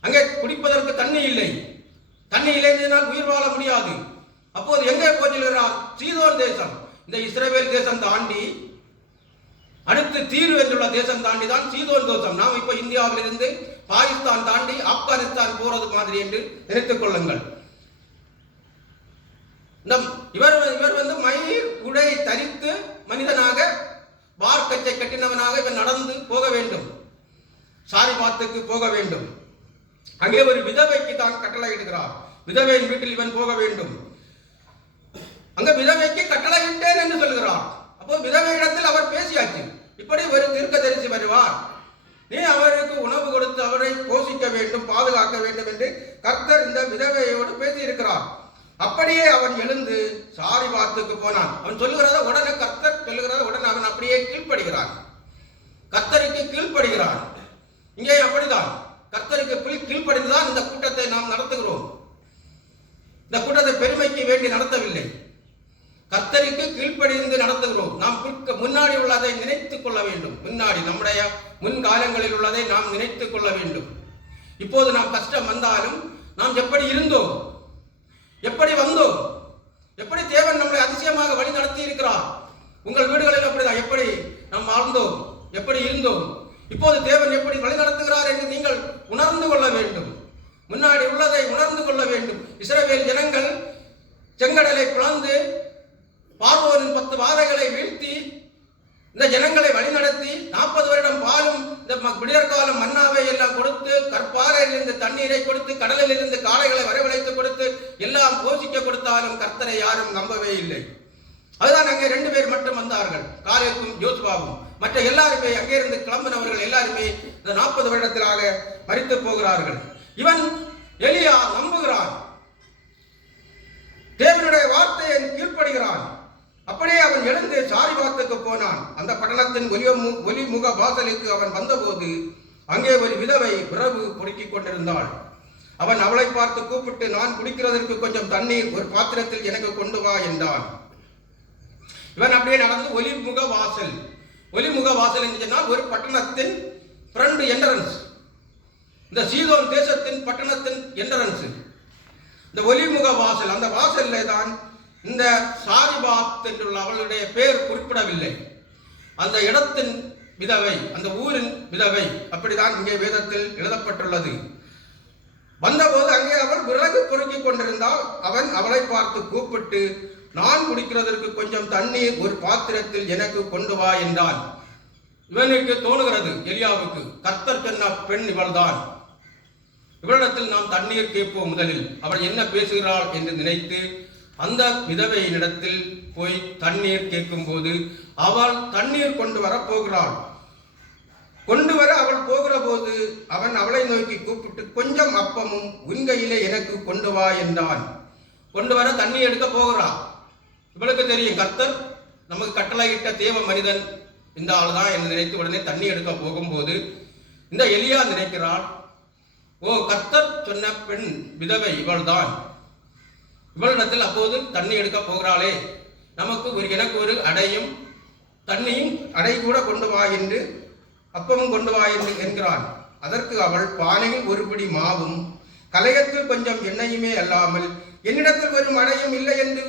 அங்கே குடிப்பதற்கு தண்ணி இல்லை. தண்ணி இல்லைனால் உயிர் வாழ முடியாது. அப்போது எங்கே போகிறார்? சீதோன் தேசம். இந்த இஸ்ரவேல் தேசம் தாண்டி அடுத்து தீரு என்றுள்ள தேசம் தாண்டி தான் சீதோன் தேசம். நாம் இப்ப இந்தியாவிலிருந்து பாகிஸ்தான் தாண்டி ஆப்கானிஸ்தான் போறது மாதிரி என்று நினைத்துக் கொள்ளுங்கள். இவர் மயிர் உடை தரித்து மனிதனாக வார்க்கச்சை கட்டினவனாக இவன் நடந்து போக வேண்டும், சாரிபாத்துக்கு போக வேண்டும். அங்கே ஒரு விதவைக்கு தான் கட்டளையிடுகிறார். விதவையின் வீட்டில் இவன் போக வேண்டும். அங்க விதவைக்கு கட்டளையிட்டேன் என்று சொல்கிறார். அப்போ விதவையிடத்தில் அவர் பேசியாச்சு, இப்படி ஒரு தீர்க்கதரிசி வருவார், நீ அவருக்கு உணவு கொடுத்து அவரை போஷிக்க வேண்டும், பாதுகாக்க வேண்டும் என்று கர்த்தர் இந்த விதவையோடு பேசியிருக்கிறார். அப்படியே அவன் எழுந்து சாரிபாத்துக்கு போனான். அவன் சொல்லுகிறத உடனே கர்த்தர் சொல்லுகிறத உடனே அவன் அப்படியே கீழ்ப்படுகிறான், கர்த்தருக்கு கீழ்ப்படுகிறான். இங்கே அப்படிதான் கர்த்தருக்கு கீழ்ப்படிந்துதான் இந்த கூட்டத்தை நாம் நடத்துகிறோம். இந்த கூட்டத்தை பெருமைக்கு வேண்டி நடத்தவில்லை, கர்த்தருக்கு கீழ்ப்படிந்து நடத்துகிறோம். நாம் முன்னாடி உள்ளதை நினைத்துக் கொள்ள வேண்டும். முன்னாடி நம்முடைய முன்காலங்களில் உள்ளதை நாம் நினைத்துக் கொள்ள வேண்டும். இப்போது நாம் கஷ்டம் வந்தாலும் நாம் எப்படி இருந்தோம், எப்படி வந்தோம், எப்படி தேவன் நம்மளை அதிசயமாக வழி நடத்தி இருக்கிறார். உங்கள் வீடுகளில் அப்படிதான் எப்படி நாம் வாழ்ந்தோம், எப்படி இருந்தோம், இப்போது தேவன் எப்படி வழி நடத்துகிறார் என்று நீங்கள் உணர்ந்து கொள்ள வேண்டும். முன்னாடி உள்ளதை உணர்ந்து கொள்ள வேண்டும். இஸ்ரவேல் ஜனங்கள் செங்கடலை பிளந்து பார்வோனின் 10 வாதைகளை வீழ்த்தி இந்த ஜனங்களை வழிநடத்தி 40 வருடம் பாலும் இந்த விடியற்காலம் மன்னாவை எல்லாம் கொடுத்து, கற்பாறையில் இருந்து தண்ணீரை கொடுத்து, கடலில் இருந்து காளைகளை வரவழைத்து கொடுத்து எல்லாம் போஷிக்க கொடுத்தாலும் கர்த்தரை யாரும் நம்பவே இல்லை. அதுதான் அங்கே 2 பேர் மட்டும் வந்தார்கள், காலேபும் யோசுவாவும். மற்ற எல்லாருமே அங்கே இருந்து கிளம்பினவர்கள் எல்லாருமே இந்த 40 வருடத்திலாக மரித்து போகிறார்கள். இவன் எலியா நம்புகிறான், தேவனுடைய வார்த்தையை கீழ்ப்படுகிறான். அப்படியே அவன் எழுந்து சாரிபாத்துக்கு போனான். அந்த பட்டணத்தின் ஒலிமுக வாசலுக்கு அவன் வந்தபோது அங்கே ஒரு விதவை விரவு பொறுக்கிக் கொண்டிருந்தாள். அவன் அவளை பார்த்து கூப்பிட்டு, நான் குடிக்கிறதற்கு கொஞ்சம் தண்ணீர் ஒரு பாத்திரத்தில் எனக்கு கொண்டு வா என்றான். இவன் அப்படியே நடந்து ஒலிமுக வாசல் என்று சொன்னால் ஒரு பட்டணத்தின் ஃப்ரண்ட் என்ட்ரன்ஸ், இந்த சீதோன் தேசத்தின் பட்டணத்தின் என்ட்ரன்ஸ், இந்த ஒலிமுக வாசல். அந்த வாசல்ல தான் இந்த சாரிபாத் என்றுள்ள அவளுடைய பெயர் குறிப்பிடவில்லை, அந்த இடத்தின் விதவை, அந்த ஊரின் விதவை, அப்படிதான் இங்கே வேதத்தில் எழுதப்பட்டுள்ளது. வந்தபோது அங்கே அவள் விறகு பொறுக்கிக் கொண்டிருந்தால் அவன் அவளை பார்த்து கூப்பிட்டு, நான் குடிக்கிறதற்கு கொஞ்சம் தண்ணீர் ஒரு பாத்திரத்தில் எனக்கு கொண்டு வா என்றான். இவனுக்கு தோணுகிறது, எலியாவுக்கு, கர்த்தர் சொன்ன பெண் இவள்தான், இவளிடத்தில் நாம் தண்ணீர் கேட்போம், முதலில் அவள் என்ன பேசுகிறாள் என்று நினைத்து அந்த விதவையினிடத்தில் போய் தண்ணீர் கேட்கும் போது அவள் தண்ணீர் கொண்டு வரப்போகிறாள். கொண்டு வர அவள் போகிற போது அவன் அவளை நோக்கி கூப்பிட்டு, கொஞ்சம் அப்பமும் உன் கையிலே எனக்கு கொண்டு வா என்றான். கொண்டு வர தண்ணி எடுக்க போகிறான். இவளுக்கு தெரியும் கர்த்தர் நமக்கு கட்டளையிட்ட தேவ மனிதன் இந்த ஆள் தான் என்று நினைத்து உடனே தண்ணி எடுக்க போகும்போது இந்த எலியா நினைக்கிறாள், ஓ கர்த்தர் சொன்ன பெண் விதவை இவள் தான், இவளிடத்தில் அப்போது தண்ணி எடுக்க போகிறாளே, நமக்கு எனக்கு ஒரு அடையும் தண்ணியும் அடை கூட கொண்டு வா என்று அப்பமும் கொண்டு வா என்று என்கிறான். அதற்கு அவள், பானையில் ஒரு பிடி மாவும் கலையத்தில் கொஞ்சம் எண்ணெயுமே அல்லாமல் என்னிடத்தில் வரும் அடையும் இல்லை என்று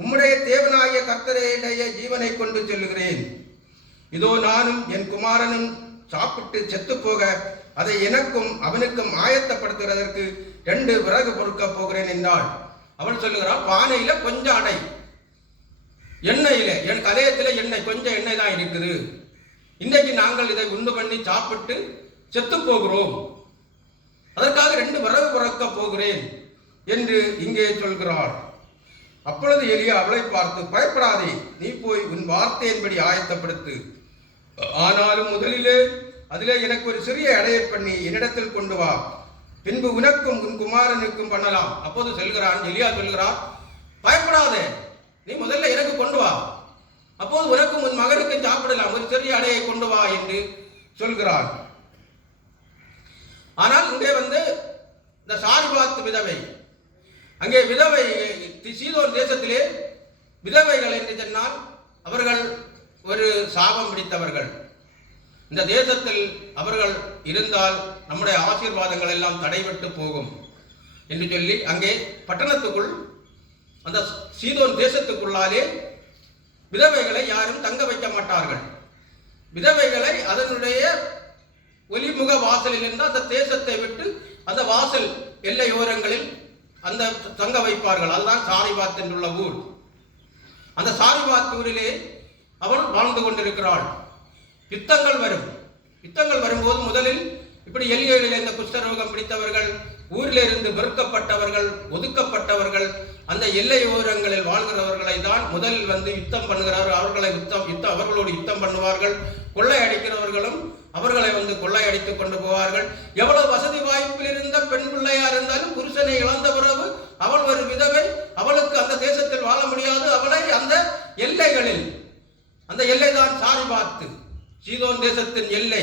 உம்முடைய தேவனாகிய கர்த்தருடைய ஜீவனை கொண்டு சொல்லுகிறேன். இதோ நானும் என் குமாரனும் சாப்பிட்டு செத்து போக அதை எனக்கும் அவனுக்கும் ஆயத்தப்படுத்துவதற்கு 2 விறகு பொறுக்க போகிறேன் என்றாள். அவள் சொல்லுகிறாள், பானையில கொஞ்சம் அடை, எண்ணெயில என் கலையத்தில எண்ணெய் கொஞ்சம் எண்ணெய் தான் இருக்குது, இன்றைக்கு நாங்கள் இதை உண்டு பண்ணி சாப்பிட்டு செத்து போகிறோம், அதற்காக 2 விறகு பொறுக்க போகிறேன் என்று இங்கே சொல்கிறாள். அப்பொழுது எலியா அவளை பார்த்து, பயப்படாதே, நீ போய் உன் வார்த்தையின்படி ஆயத்தப்படுத்து, ஆனாலும் முதலிலே அதிலே எனக்கு ஒரு சிறிய அடையை பண்ணி என்னிடத்தில் கொண்டு வா, பின்பு உனக்கும் உன் குமாரனுக்கும் பண்ணலாம். அப்போது சொல்கிறான், எலியா சொல்கிறான், பயப்படாதே, நீ முதல்ல எனக்கு கொண்டு வா, அப்போது உனக்கும் உன் மகனுக்கும் சாப்பிடலாம், ஒரு சிறிய அடையை கொண்டு வா என்று சொல்கிறான். ஆனால் இங்கே இந்த சாரிபாத் விதவை, அங்கே விதவை சீதோன் தேசத்திலே விதவைகள் என்று சொன்னால் அவர்கள் ஒரு சாபம் பிடித்தவர்கள். இந்த தேசத்தில் அவர்கள் இருந்தால் நம்முடைய ஆசீர்வாதங்கள் எல்லாம் தடைபட்டு போகும் என்று சொல்லி அங்கே பட்டணத்துக்குள் அந்த சீதோன் தேசத்துக்குள்ளாலே விதவைகளை யாரும் தங்க வைக்க மாட்டார்கள். விதவைகளை அதனுடைய ஒலிமுக வாசலில் இருந்து அந்த தேசத்தை விட்டு அந்த வாசல் எல்லையோரங்களில் அந்த தங்க வைப்பார்கள். அதுதான் சாரிபாத் என்றுள்ள ஊர். அந்த சாரிபாத் ஊரிலே அவள் வாழ்ந்து கொண்டிருக்கிறாள். யுத்தங்கள் வரும்போது முதலில் இப்படி எலிகளில் இந்த குஷ்டரோகம் பிடித்தவர்கள், ஊரிலிருந்து வெறுக்கப்பட்டவர்கள், ஒதுக்கப்பட்டவர்கள், அந்த எல்லையோரங்களில் வாழ்கிறவர்களை தான் முதலில் யுத்தம் பண்ணுகிறார்கள். அவர்களோடு யுத்தம் பண்ணுவார்கள். கொள்ளை அடிக்கிறவர்களும் அவர்களை கொள்ளையடித்துக் கொண்டு போவார்கள். எவ்வளவு வசதி வாய்ப்பில் இருந்த பெண் பிள்ளையா இருந்தாலும் புருஷனை இழந்த பிறகு அவள் ஒரு விதவை, அவளுக்கு அந்த தேசத்தில் வாழ முடியாது. அவளை அந்த எல்லைகளில், அந்த எல்லைதான் சாரிபாத்து, சீதோன் தேசத்தின் எல்லை,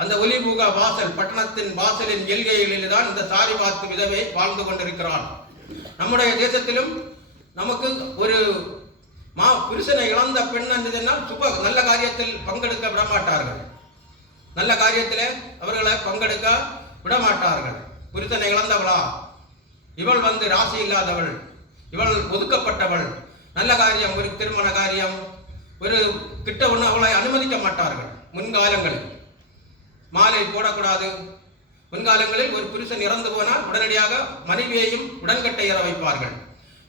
அந்த ஒலிபூகா வாசல், பட்டணத்தின் வாசலின் எல்கைகளில் தான் இந்த சாரிபாத்து விதவை வாழ்ந்து கொண்டிருக்கிறாள். நம்முடைய தேசத்திலும் நமக்கு ஒரு புருஷனை இழந்த பெண் என்றால் நல்ல காரியத்தில் பங்கெடுக்க விட மாட்டார்கள். நல்ல காரியத்தில் அவர்களை பங்கெடுக்க விட மாட்டார்கள். புருஷனை இழந்தவளா, இவள் ராசி இல்லாதவள், இவள் ஒதுக்கப்பட்டவள், நல்ல காரியம், ஒரு திருமண காரியம், ஒரு கிட்ட ஒன்று அவளை அனுமதிக்க மாட்டார்கள். முன்காலங்களில் மாலை போடக்கூடாது. முன்காலங்களில் ஒரு புருஷன் இறந்து போனால் உடனடியாக மனைவியையும் உடன்கட்டை ஏற வைப்பார்கள்.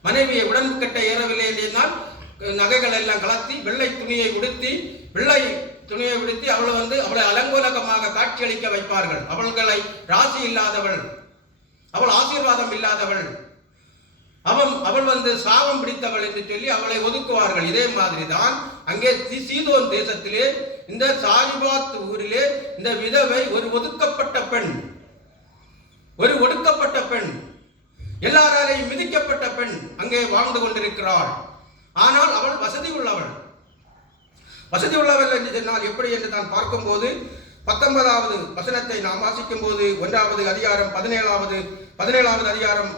மனைவியை உடன்கட்டை ஏறவில்லை என்றால் நகைகள் எல்லாம் கலத்தி வெள்ளை துணியை உடுத்தி அவளை அலங்கோலகமாக காட்சியளிக்க வைப்பார்கள். அவள்களை ராசி இல்லாதவள், அவள் ஆசீர்வாதம் இல்லாதவள், அவள் சாபம் பிடித்தவள் என்று சொல்லி அவளை ஒதுக்குவார்கள். இதே மாதிரி தான் அங்கே சீதோன் தேசத்திலே இந்த சாரிபாத் ஊரிலே இந்த விதவை ஒரு ஒதுக்கப்பட்ட பெண், ஒரு ஒடுக்கப்பட்ட பெண், எல்லாராலையும் மிதிக்கப்பட்ட பெண் அங்கே வாழ்ந்து கொண்டிருக்கிறாள். ஆனால் அவள் வசதி உள்ளவள் என்று சொன்னால் எப்படி என்று நான் பார்க்கும்போது 19வது வசனத்தை நாம் வாசிக்கும் போது 1வது அதிகாரம் 17வது அதிகாரம்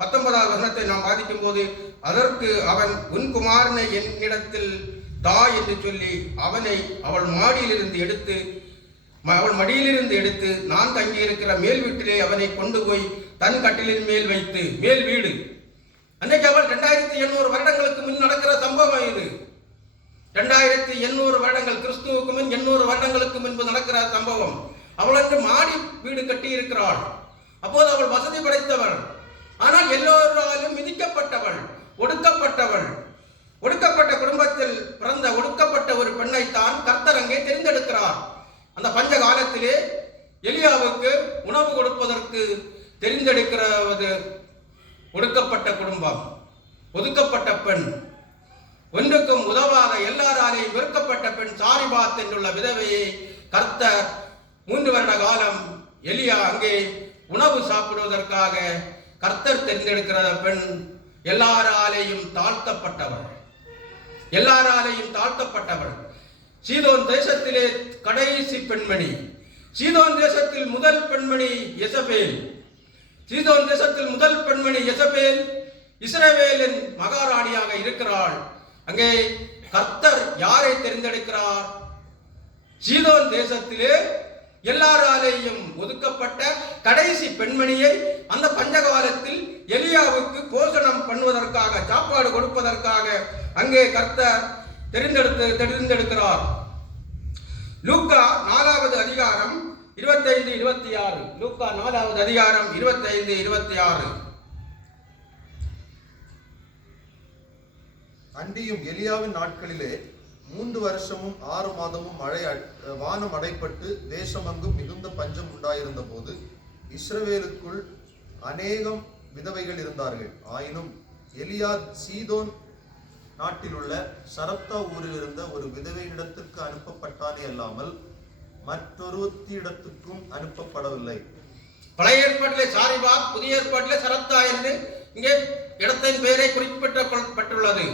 19வது வசனத்தை நாம் வாசிக்கும் போது, அதற்கு அவன், உன் குமாரனை என்னிடத்தில் தா என்று சொல்லி அவனை அவள் மடியிலிருந்து எடுத்து நான் தங்கியிருக்கிற மேல் வீட்டிலே அவனை கொண்டு போய் தன் கட்டிலின் மேல் வைத்து, மேல் வீடு, அன்னைக்கு அவள் 2800 வருடங்களுக்கு முன் நடக்கிற சம்பவம் இது. 2800 வருடங்கள், கிறிஸ்துவுக்கு முன் 800 வருடங்களுக்கு முன்பு நடக்கிற சம்பவம். அவள் என்று மாடி வீடு கட்டி இருக்கிறாள். அப்போது அவள் வசதி படைத்தவள், ஆனால் எல்லோராலும் மிதிக்கப்பட்டவள், ஒடுக்கப்பட்டவள். ஒடுக்கப்பட்ட குடும்பத்தில் பிறந்த ஒடுக்கப்பட்ட ஒரு பெண்ணைத்தான் கர்த்தர் அங்கே தெரிந்தெடுக்கிறார். அந்த பஞ்ச காலத்திலே எலியாவுக்கு உணவு கொடுப்பதற்கு தெரிந்தெடுக்கிறது ஒடுக்கப்பட்ட குடும்பம், ஒதுக்கப்பட்ட பெண், ஒன்றுக்கும் உதவாத, எல்லாராலையும் வெறுக்கப்பட்ட பெண் சாரிபாத் என்றுள்ள விதவையை கர்த்தர் 3 வருட காலம் எலியா அங்கே உணவு சாப்பிடுவதற்காக கர்த்தர் தெரிந்தெடுக்கிற பெண் எல்லாராலேயும் தாழ்த்தப்பட்டவள். எல்லாராலேயும் தாழ்த்தப்பட்டவள். சீதோன் தேசத்திலே கடைசி பெண்மணி. சீதோன் தேசத்தில் முதல் பெண்மணி யெசபேல். சீதோன் தேசத்தில் முதல் பெண்மணி யெசபேல் இஸ்ரவேலின் மகாராணியாக இருக்கிறாள். அங்கே கர்த்தர் யாரை தெரிந்தெடுக்கிறார்? சீதோன் தேசத்திலே எல்லாராலேயும் ஒதுக்கப்பட்ட கடைசி பெண்மணியை அந்த பஞ்சகாலத்தில் எலியாவுக்கு போஷணம் பண்ணுவதற்காக, சாப்பாடு கொடுப்பதற்காக அங்கே கர்த்தர் தெரிந்தெடுக்கிறார். லூக்கா 4வது அதிகாரம் 25-26. லூக்கா 4வது அதிகாரம் 25-26. அன்றியும் எலியாவின் நாட்களிலே 3 வருஷமும் 6 மாதமும் வானம் அடைப்பட்டு தேசமெங்கும் மிகுந்த பஞ்சம் உண்டாயிருந்த போது இஸ்ரவேலுக்குள் அநேகம் விதவைகள் இருந்தார்கள். ஆயினும் எலியா சீதோன் நாட்டில் உள்ள சரப்தா ஊரில் இருந்த ஒரு விதவையிடத்திற்கு அனுப்பப்பட்டானே அல்லாமல் மற்றொருத்தியிடத்துக்கும் அனுப்பப்படவில்லை. பழைய ஏற்பாட்டிலே சாரிபாத், புதிய ஏற்பாட்டிலே சரப்தா என்று இங்கே இடத்தின் பெயரை குறிப்பிடப்பட்டுள்ளது.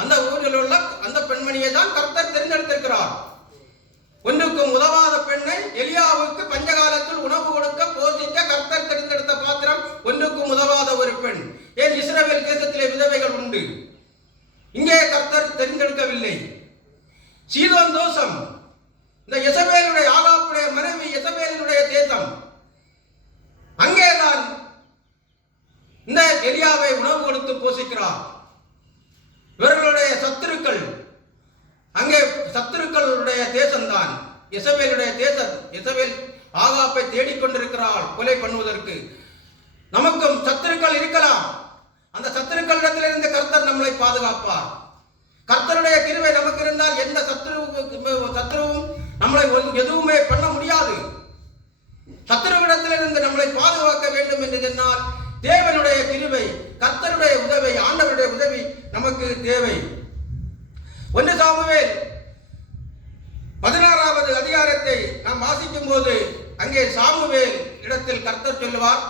அந்த ஊரில் உள்ள அந்த பெண்மணியை தான் கர்த்தர் தெரிந்தெடுத்திருக்கிறார். ஒன்றுக்கும் உதவாத பெண்ணை எலியாவுக்கு பஞ்சகாலத்தில் உணவு கொடுக்க போஷிக்க கர்த்தர் தெரிந்தெடுத்த பாத்திரம் ஒன்றுக்கும் உதவாத ஒரு பெண். ஏன் இஸ்ரவேல் தேசத்திலே விதவைகள் உண்டு, இங்கே கர்த்தர் தெரிந்தெடுக்கவில்லை. சீதோன் தேசம் இந்த யெசபேலுடைய ஆகாப்புடைய மனைவி யெசபேலினுடைய தேசம். அங்கேதான் இந்த எலியாவை உணவு கொடுத்து போஷிக்கிறார். இவர்களுடைய சத்துருக்கள், அங்கே சத்துருக்களுடைய தேசம்தான் யெசபேலுடைய தேசம். யெசபேல் ஆகாப்பை தேடிக்கொண்டிருக்கிறாள் கொலை பண்ணுவதற்கு. நமக்கும் சத்துருக்கள் இருக்கலாம். அந்த சத்துருக்களிடத்திலிருந்து கர்த்தர் நம்மளை பாதுகாப்பார். கர்த்தருடைய கிருபை நமக்கு இருந்தால் எந்த சத்துருவும் நம்மளை எதுவுமே பண்ண முடியாது. சத்துருவிடத்திலிருந்து நம்மளை பாதுகாக்க வேண்டும் என்று சொன்னால் தேவனுடைய கிருபை, கர்த்தருடைய உதவி, ஆண்டவருடைய உதவி நமக்கு தேவை. 1 சாமுவேல் 16வது அதிகாரத்தை நாம் வாசிக்கும் போது அங்கே சாமுவேல் இடத்தில் கர்த்தர் சொல்லுவார்,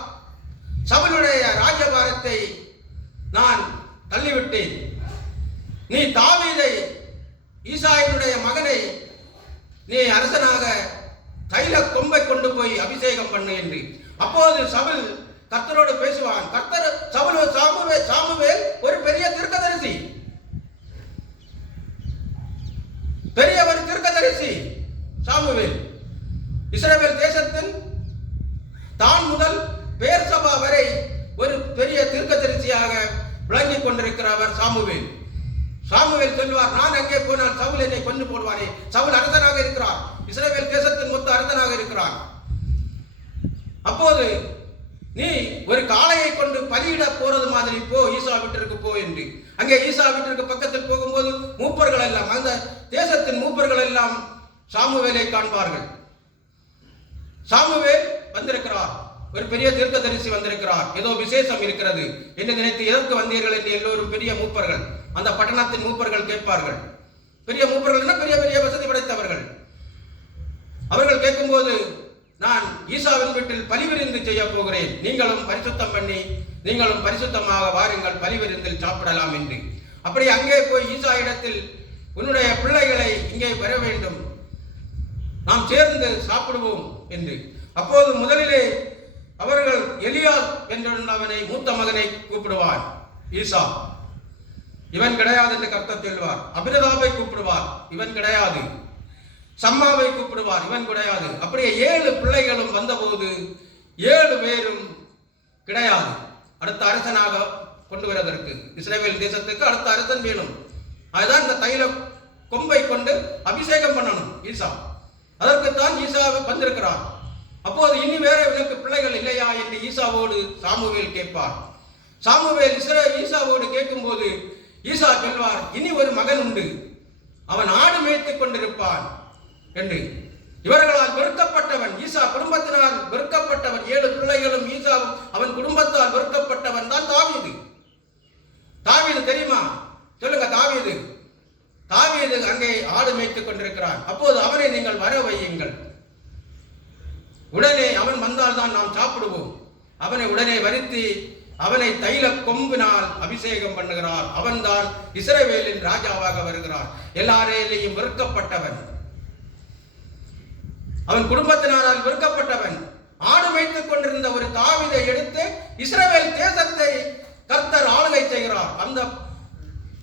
சவுலுடைய ராஜ்யபாரத்தை நான் தள்ளிவிட்டேன், நீ தாவீதை ஈசாயினுடைய மகனை நீ அரசனாக தைல கொம்பை கொண்டு போய் அபிஷேகம் பண்ணு என்று. அப்போது சவுல் கர்த்தரோடு பேசுவான். சாமுவேல் ஒரு பெரிய தீர்க்கதரிசி, பெரிய ஒரு தீர்க்கதரிசி. சாமுவேல் இஸ்ரவேல் தேசத்தில் தான் முதல் பேர்சபா வரை ஒரு பெரிய தீர்க்கதரிசியாக விளங்கிக் கொண்டிருக்கிறவர் சாமுவேல். சாமுவேல் சொல்வார், நான் அங்கே போனால் சவுல் என்னை கொண்டு போடுவானே. சவுல் அரசனாக இருக்கிறார், இஸ்ரவேல் தேசத்தின் மொத்த அரசனாக இருக்கிறார். அப்போது நீ ஒரு காளையை கொண்டு பலியிட போறது மாதிரி போ, ஈசா வீட்டிற்கு போ என்று. அங்கே ஈசா வீட்டிற்கு பக்கத்தில் போகும்போது மூப்பர்கள் எல்லாம், அந்த தேசத்தின் மூப்பர்கள் எல்லாம் சாமுவேலை காண்பார்கள். சாமுவேல் வந்திருக்கிறார், ஒரு பெரிய தீர்க்கதரிசி வந்திருக்கிறார், ஏதோ விசேஷம் இருக்கிறது என்று நினைத்து எதற்கு வந்தீர்கள் என்று எல்லோரும் பெரிய மூப்பர்கள், அந்த பட்டணத்தின் மூப்பர்கள் கேட்பார்கள். பெரிய மூப்பர்கள் பெரிய பெரிய வசதி படைத்தவர்கள். அவர்கள் கேட்கும்போது, நான் ஈசாவின் வீட்டில் பலிவிருந்து செய்ய போகிறேன், நீங்களும் பரிசுத்தம் பண்ணி நீங்களும் பரிசுத்தமாக வாருங்கள், பலிவிருந்தில் சாப்பிடலாம் என்று. அப்படி அங்கே போய் ஈசா இடத்தில், உன்னுடைய பிள்ளைகளை இங்கே வர வேண்டும், நாம் சேர்ந்து சாப்பிடுவோம் என்று. அப்போது முதலிலே அவர்கள் எலியா என்றவனை மூத்த மகனை கூப்பிடுவார் ஈசா, இவன் கிடையாது என்று கர்த்தர் சொல்வார். அபிரதாபை கூப்பிடுவார், இவன் கிடையாது. சம்மாவை கூப்பிடுவார், இவன் கிடையாது. அப்படியே 7 பிள்ளைகளும் வந்தபோது 7 பேரும் கிடையாது. அடுத்த அரசனாக கொண்டு வருவதற்கு இஸ்ரவேல் தேசத்துக்கு அடுத்த அரசன் வேணும். அதுதான் இந்த தைல கொம்பை கொண்டு அபிஷேகம் பண்ணணும் ஈசா. அதற்குத்தான் ஈசா வந்திருக்கிறார். அப்போது இனி வேற இவனுக்கு பிள்ளைகள் இல்லையா என்று ஈசாவோடு சாமுவேல் கேட்பார். சாமுவேல் ஈசாவோடு கேட்கும் போது ஈசா சொல்வார், இனி ஒரு மகன் உண்டு, அவன் ஆடு மேய்த்துக் கொண்டிருப்பான் என்று. இவர்களால் வெறுக்கப்பட்டவன், ஈசா குடும்பத்தினால் வெறுக்கப்பட்டவன். 7 பிள்ளைகளும் ஈசாவும் அவன் குடும்பத்தால் வெறுக்கப்பட்டவன் தான் தாவீது. தாவீது தெரியுமா? சொல்லுங்க. தாவீது அங்கே ஆடு மேய்த்துக் கொண்டிருக்கிறான். அப்போது அவனை நீங்கள் வர வையுங்கள், உடனே அவன் வந்தால் தான் நாம் சாப்பிடுவோம். அவனை உடனே வருத்தி அவனை தைல கொம்பினால் அபிஷேகம் பண்ணுகிறார். அவன்தான் இஸ்ரவேலின் ராஜாவாக வருகிறார். எல்லாரையும் வெறுக்கப்பட்டவன், அவன் குடும்பத்தினரால் வெறுக்கப்பட்டவன். ஆடு மேய்த்துக் கொண்டிருந்த ஒரு தாவீதை எடுத்து இஸ்ரவேல் தேசத்தை கர்த்தர் ஆளுகை செய்கிறார்.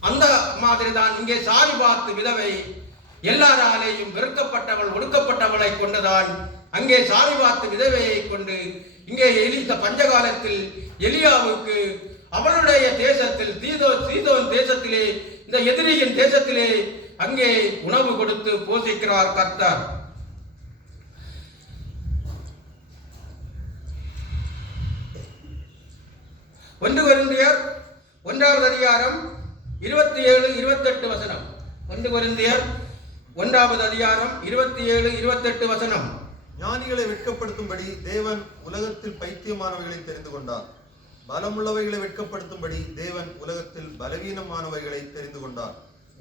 அந்த மாதிரி தான் இங்கே சாரிபாத் விதவை எல்லாராலேயும் வெறுக்கப்பட்டவள், ஒடுக்கப்பட்டவளை கொண்டுதான் அங்கே சாரிபாத் விதவையை கொண்டு இங்கே இந்த பஞ்சகாலத்தில் எலியாவுக்கு அவளுடைய தேசத்தில் சீதோன் தேசத்திலே, இந்த எதிரியின் தேசத்திலே அங்கே உணவு கொடுத்து போஷிக்கிறார் கர்த்தர். ஒன்று கொரிந்தியர் 1வது அதிகாரம் 27-28 வசனம். 1 கொரிந்தியர் 1வது அதிகாரம் 27-28 வசனம். ஞானிகளை வெட்கப்படுத்தும்படி தேவன் உலகத்தில் பைத்தியமானவைகளை தெரிந்து கொண்டார். பலமுள்ளவைகளை வெட்கப்படுத்தும்படி தேவன் உலகத்தில் பலவீனமானவைகளை தெரிந்து கொண்டார்.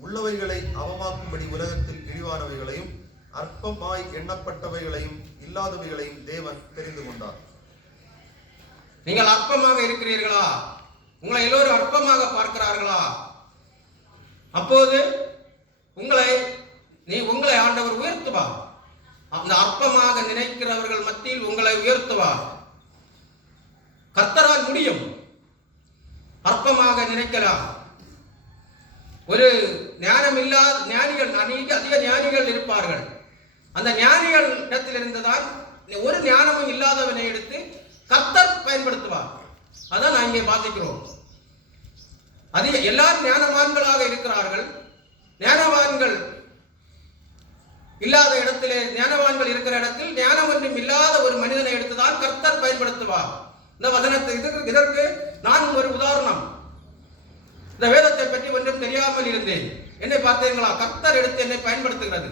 உள்ளவைகளை அவமாக்கும்படி உலகத்தில் இழிவானவைகளையும் அற்பமாய் எண்ணப்பட்டவைகளையும் இல்லாதவைகளையும் தேவன் தெரிந்து கொண்டார். நீங்கள் அற்பமாக இருக்கிறீர்களா? உங்களை எல்லோரும் அற்பமாக பார்க்கிறார்களா? அப்போது உங்களை ஆண்டவர் உயர்த்துவார். அந்த அற்பமாக நினைக்கிறவர்கள் மத்தியில் உங்களை உயர்த்துவார். கர்த்தரால் முடியும். அற்பமாக நினைக்கலாம். ஒரு ஞானம் இல்லாத ஞானிகள், அதிக ஞானிகள் இருப்பார்கள். அந்த ஞானிகள் இடத்தில் இருந்துதான் ஒரு ஞானமும் இல்லாதவனை எடுத்து கர்த்தர் பயன்படுத்துவார். அதான் நான் இங்கே வாசிக்கிறோம். எல்லாரும் ஞானவான்களாக இருக்கிறார்கள். ஞானவான்கள் இல்லாத இடத்திலே, ஞானவான்கள் இருக்கிற இடத்தில் ஞானம் ஒன்றும் இல்லாத ஒரு மனிதனை எடுத்துதான் கர்த்தர் பயன்படுத்துவார். இந்த வசனத்துக்கு இதற்கு நானும் ஒரு உதாரணம். இந்த வேதத்தை பற்றி ஒன்றும் தெரியாமல் இருந்தேன். என்னை பார்த்தீர்களா? கர்த்தர் எடுத்து என்னை பயன்படுத்துகிறது.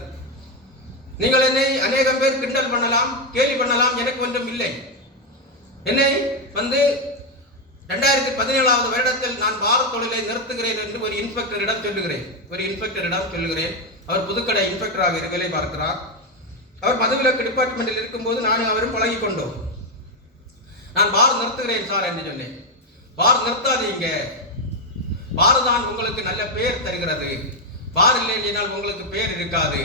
நீங்கள் என்னை அநேகம் பேர் கிண்டல் பண்ணலாம், கேலி பண்ணலாம், எனக்கு ஒன்றும் இல்லை. என்னை 2017வது வருடத்தில் நான் பார தொழிலை நிறுத்துகிறேன் என்று ஒரு இன்ஸ்பெக்டரிடம் சொல்லுகிறேன். அவர் புதுக்கடை இன்ஸ்பெக்டராக வேலை பார்க்கிறார். அவர் மதுவிலக்கு டிபார்ட்மெண்டில் இருக்கும்போது நானும் அவரும் பழகி கொண்டோம். நான் பார் நிறுத்துகிறேன் சார் என்று சொன்னேன். பார் நிறுத்தாதீங்க, பார் தான் உங்களுக்கு நல்ல பேர் தருகிறது, பார் இல்லை என்றால் உங்களுக்கு பேர் இருக்காது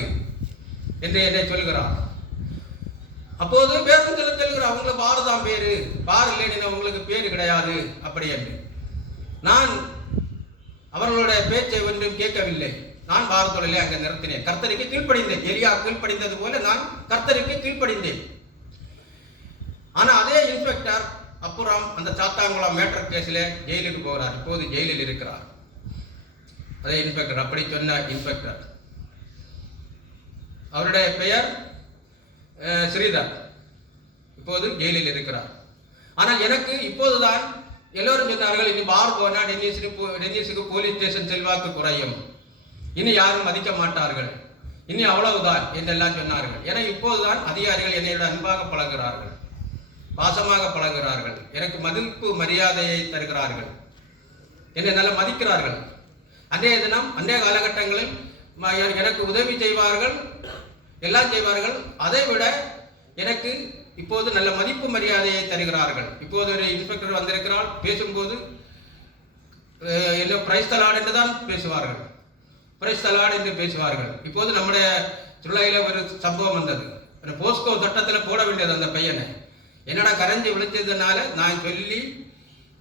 என்று என்னை சொல்கிறார். அப்போது பேரும் சொல்லுகிறார், அவங்களுக்கு பார் தான் பேரு, பார் இல்லைன்னு உங்களுக்கு பேரு கிடையாது அப்படி என்று. நான் அவர்களுடைய பேச்சை ஒன்றும் கேட்கவில்லை. நான் பார் தொழிலை அங்கே நிறுத்தினேன். கர்த்தருக்கு கீழ்ப்படிந்தேன். எலியா கீழ்ப்படிந்தது போல நான் கர்த்தருக்கு கீழ்ப்படிந்தேன். ஆனா அதே இன்ஸ்பெக்டர் அப்புறம் அந்த சாத்தாங்குளம் மேட்டர் கேஸில் ஜெயிலுக்கு போகிறார். இப்போது ஜெயிலில் இருக்கிறார். அதே இன்ஸ்பெக்டர், அப்படி சொன்ன இன்ஸ்பெக்டர், அவருடைய பெயர் ஸ்ரீதர், இப்போது ஜெயிலில் இருக்கிறார். ஆனால் எனக்கு இப்போதுதான் எல்லோரும் சொன்னார்கள், இனி பார் போனால் டென்னிஸுக்கு போலீஸ் ஸ்டேஷன் செல்வாக்கு குறையும், இனி யாரும் மதிக்க மாட்டார்கள், இனி அவ்வளவுதான் என்றெல்லாம் சொன்னார்கள். ஏன்னா இப்போதுதான் அதிகாரிகள் என்னையோட அன்பாக பழகுகிறார்கள், பாசமாக பழகுகிறார்கள், எனக்கு மதிப்பு மரியாதையை தருகிறார்கள், என்னை நல்லா மதிக்கிறார்கள். அன்றைய தினம் அன்றைய காலகட்டங்களில் எனக்கு உதவி செய்வார்கள், எல்லாம் செய்வார்கள். அதை விட எனக்கு இப்போது நல்ல மதிப்பு மரியாதையை தருகிறார்கள். இப்போது ஒரு இன்ஸ்பெக்டர் வந்திருக்கிறார், பேசும்போது பிரைஸ் தலாட் என்று தான் பேசுவார்கள், பிரைஸ் தலாட் என்று பேசுவார்கள். இப்போது நம்முடைய சுள்ளையில் ஒரு சம்பவம் வந்தது. போஸ்கோ சட்டத்தில் போட வேண்டியது அந்த பையனை, என்னடா கரைஞ்சி விழிச்சதுனால நான் சொல்லி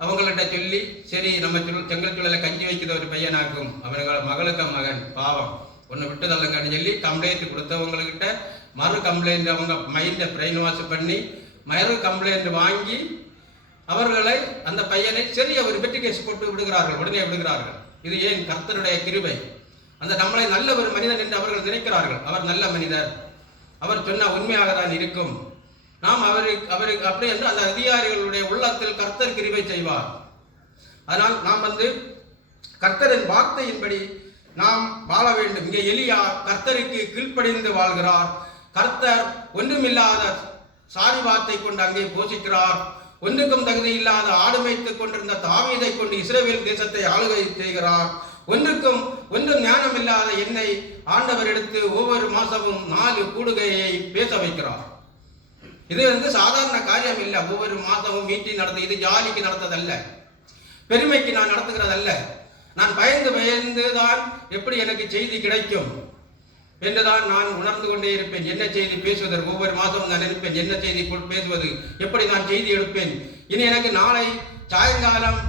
அவங்கள்ட்ட சொல்லி, சரி நம்ம செங்கல் சூழலை கஞ்சி வைக்கிற ஒரு பையனாக்கும், அவங்கள மகளுக்கு மகன் பாவம் ஒன்று விட்டு தள்ளுங்கன்னு சொல்லி கம்ப்ளைண்ட் கொடுத்தவங்கக்கிட்ட மறு கம்ப்ளைண்ட் அவங்க மைண்டை பிரெயின் வாஷ் பண்ணி மறு கம்ப்ளைண்ட் வாங்கி அவர்களை அந்த பையனை சரி ஒரு வெற்றி கேஸ் போட்டு விடுகிறார்கள், உடனே விடுகிறார்கள். இது ஏன்? கர்த்தருடைய கிருபை. அந்த நம்மளை நல்ல ஒரு மனிதன் என்று அவர்கள் நினைக்கிறார்கள். அவர் நல்ல மனிதர், அவர் சொன்ன உண்மையாக தான் இருக்கும். நாம் அவருக்கு அப்படி என்று அந்த அதிகாரிகளுடைய உள்ளத்தில் கர்த்தர் கிருபை செய்வார். அதனால் நாம் கர்த்தரின் வார்த்தையின்படி நாம் வாழ வேண்டும். இங்கே எலியா கர்த்தருக்கு கீழ்ப்படிந்து வாழ்கிறார். கர்த்தர் ஒன்றுமில்லாத சாரிபாத்தை கொண்டு அங்கே போஷிக்கிறார். ஒன்றுக்கும் தகுதி இல்லாத ஆடு மேய்த்துக் கொண்டிருந்த தாவீதை கொண்டு இஸ்ரவேல் தேசத்தை ஆளுகை செய்கிறார். ஒன்றும் ஞானம் இல்லாத என்னை ஆண்டவர் எடுத்து ஒவ்வொரு மாசமும் 4 கூடுகையை பேச வைக்கிறார். இது சாதாரண காரியம் இல்லை. ஒவ்வொரு மாதமும் மீட்டிங் நடந்து, இது ஜாலிக்கு நடத்ததல்ல. பெருமைக்கு நான் நடத்துகிறதல்ல. நான் பயந்து தான் எப்படி எனக்கு செய்தி கிடைக்கும் என்றுதான் நான் உணர்ந்து கொண்டே இருப்பேன். என்ன செய்தி பேசுவதற்கு ஒவ்வொரு மாதமும் நான் இருப்பேன். என்ன செய்தி பேசுவது, எப்படி நான் செய்தி எடுப்பேன். இனி எனக்கு நாளை சாயங்காலம்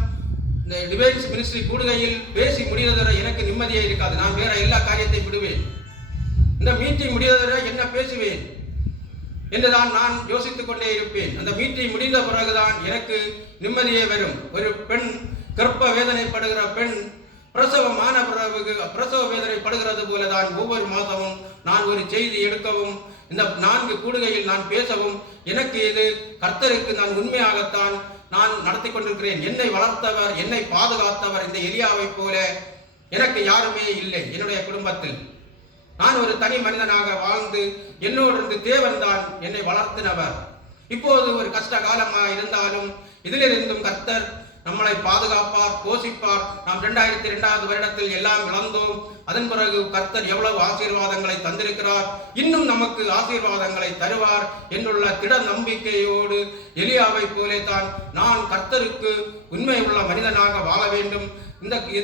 இந்த டிஃபென்ஸ் மினிஸ்ட்ரி கூடுகையில் பேசி முடிவதற்கு எனக்கு நிம்மதியே இருக்காது. நான் வேற எல்லா காரியத்தையும் விடுவேன். இந்த மீட்டிங் முடிவதற்கு என்ன பேசுவேன் என்றுதான் நான் யோசித்துக் கொண்டே இருப்பேன். அந்த மீட்டிங் முடிந்த பிறகுதான் எனக்கு நிம்மதியே வரும். ஒரு பெண் கர்ப்ப வேதனைப்படுகிற பெண் பிரசவமான பிறகு பிரசவ வேதனைப்படுகிறது போலதான் ஒவ்வொரு மாதமும் நான் ஒரு செய்தி எடுக்கவும் இந்த 4 கூடுகையில் நான் பேசவும் எனக்கு இது கர்த்தருக்கு நான் உண்மையாகத்தான் நான் நடத்தி கொண்டிருக்கிறேன். என்னை வளர்த்தவர், என்னை பாதுகாத்தவர் இந்த எலியாவை போல எனக்கு யாருமே இல்லை. என்னுடைய குடும்பத்தில் நான் ஒரு தனி மனிதனாக வாழ்ந்து என்னோடு இருந்து தேவன் தான் என்னை வளர்த்தினவர். இப்போது ஒரு கஷ்ட காலமாக இருந்தாலும் இதிலிருந்தும் கர்த்தர் நம்மளை பாதுகாப்பார், போஷிப்பார். நாம் 2002 வருடத்தில் எல்லாம் இழந்தோம். அதன் பிறகு கர்த்தர் எவ்வளவு ஆசீர்வாதங்களை தந்திருக்கிறார், இன்னும் நமக்கு ஆசீர்வாதங்களை தருவார் என்னுள்ள திட நம்பிக்கையோடு எலியாவை போலே தான் நான் கர்த்தருக்கு உண்மை உள்ள மனிதனாக வாழ வேண்டும்.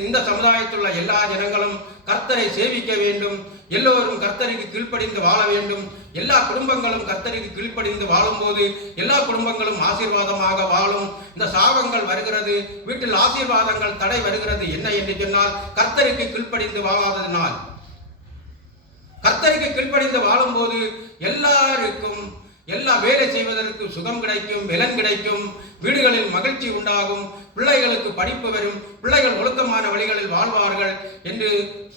இந்த சமுதாயத்தில் உள்ள எல்லா ஜனங்களும் கர்த்தரை சேவிக்க வேண்டும். எல்லோரும் கர்த்தருக்கு கீழ்ப்படிந்து வாழ வேண்டும். எல்லா குடும்பங்களும் கர்த்தருக்கு கீழ்ப்படிந்து வாழும்போது எல்லா குடும்பங்களும் ஆசீர்வாதமாக வாழும். இந்த சாபங்கள் வருகிறது, வீட்டில் ஆசீர்வாதங்கள் தடை வருகிறது. என்ன என்று சொன்னால் கர்த்தருக்கு கீழ்ப்படிந்து வாழாததினால். கர்த்தருக்கு கீழ்ப்படிந்து வாழும்போது எல்லாருக்கும் எல்லா வேலை செய்வதற்கு சுகம் கிடைக்கும், பலன் கிடைக்கும், வீடுகளில் மகிழ்ச்சி உண்டாகும், பிள்ளைகளுக்கு படிப்பு வரும், பிள்ளைகள் ஒழுக்கமான வழிகளில் வாழ்வார்கள் என்று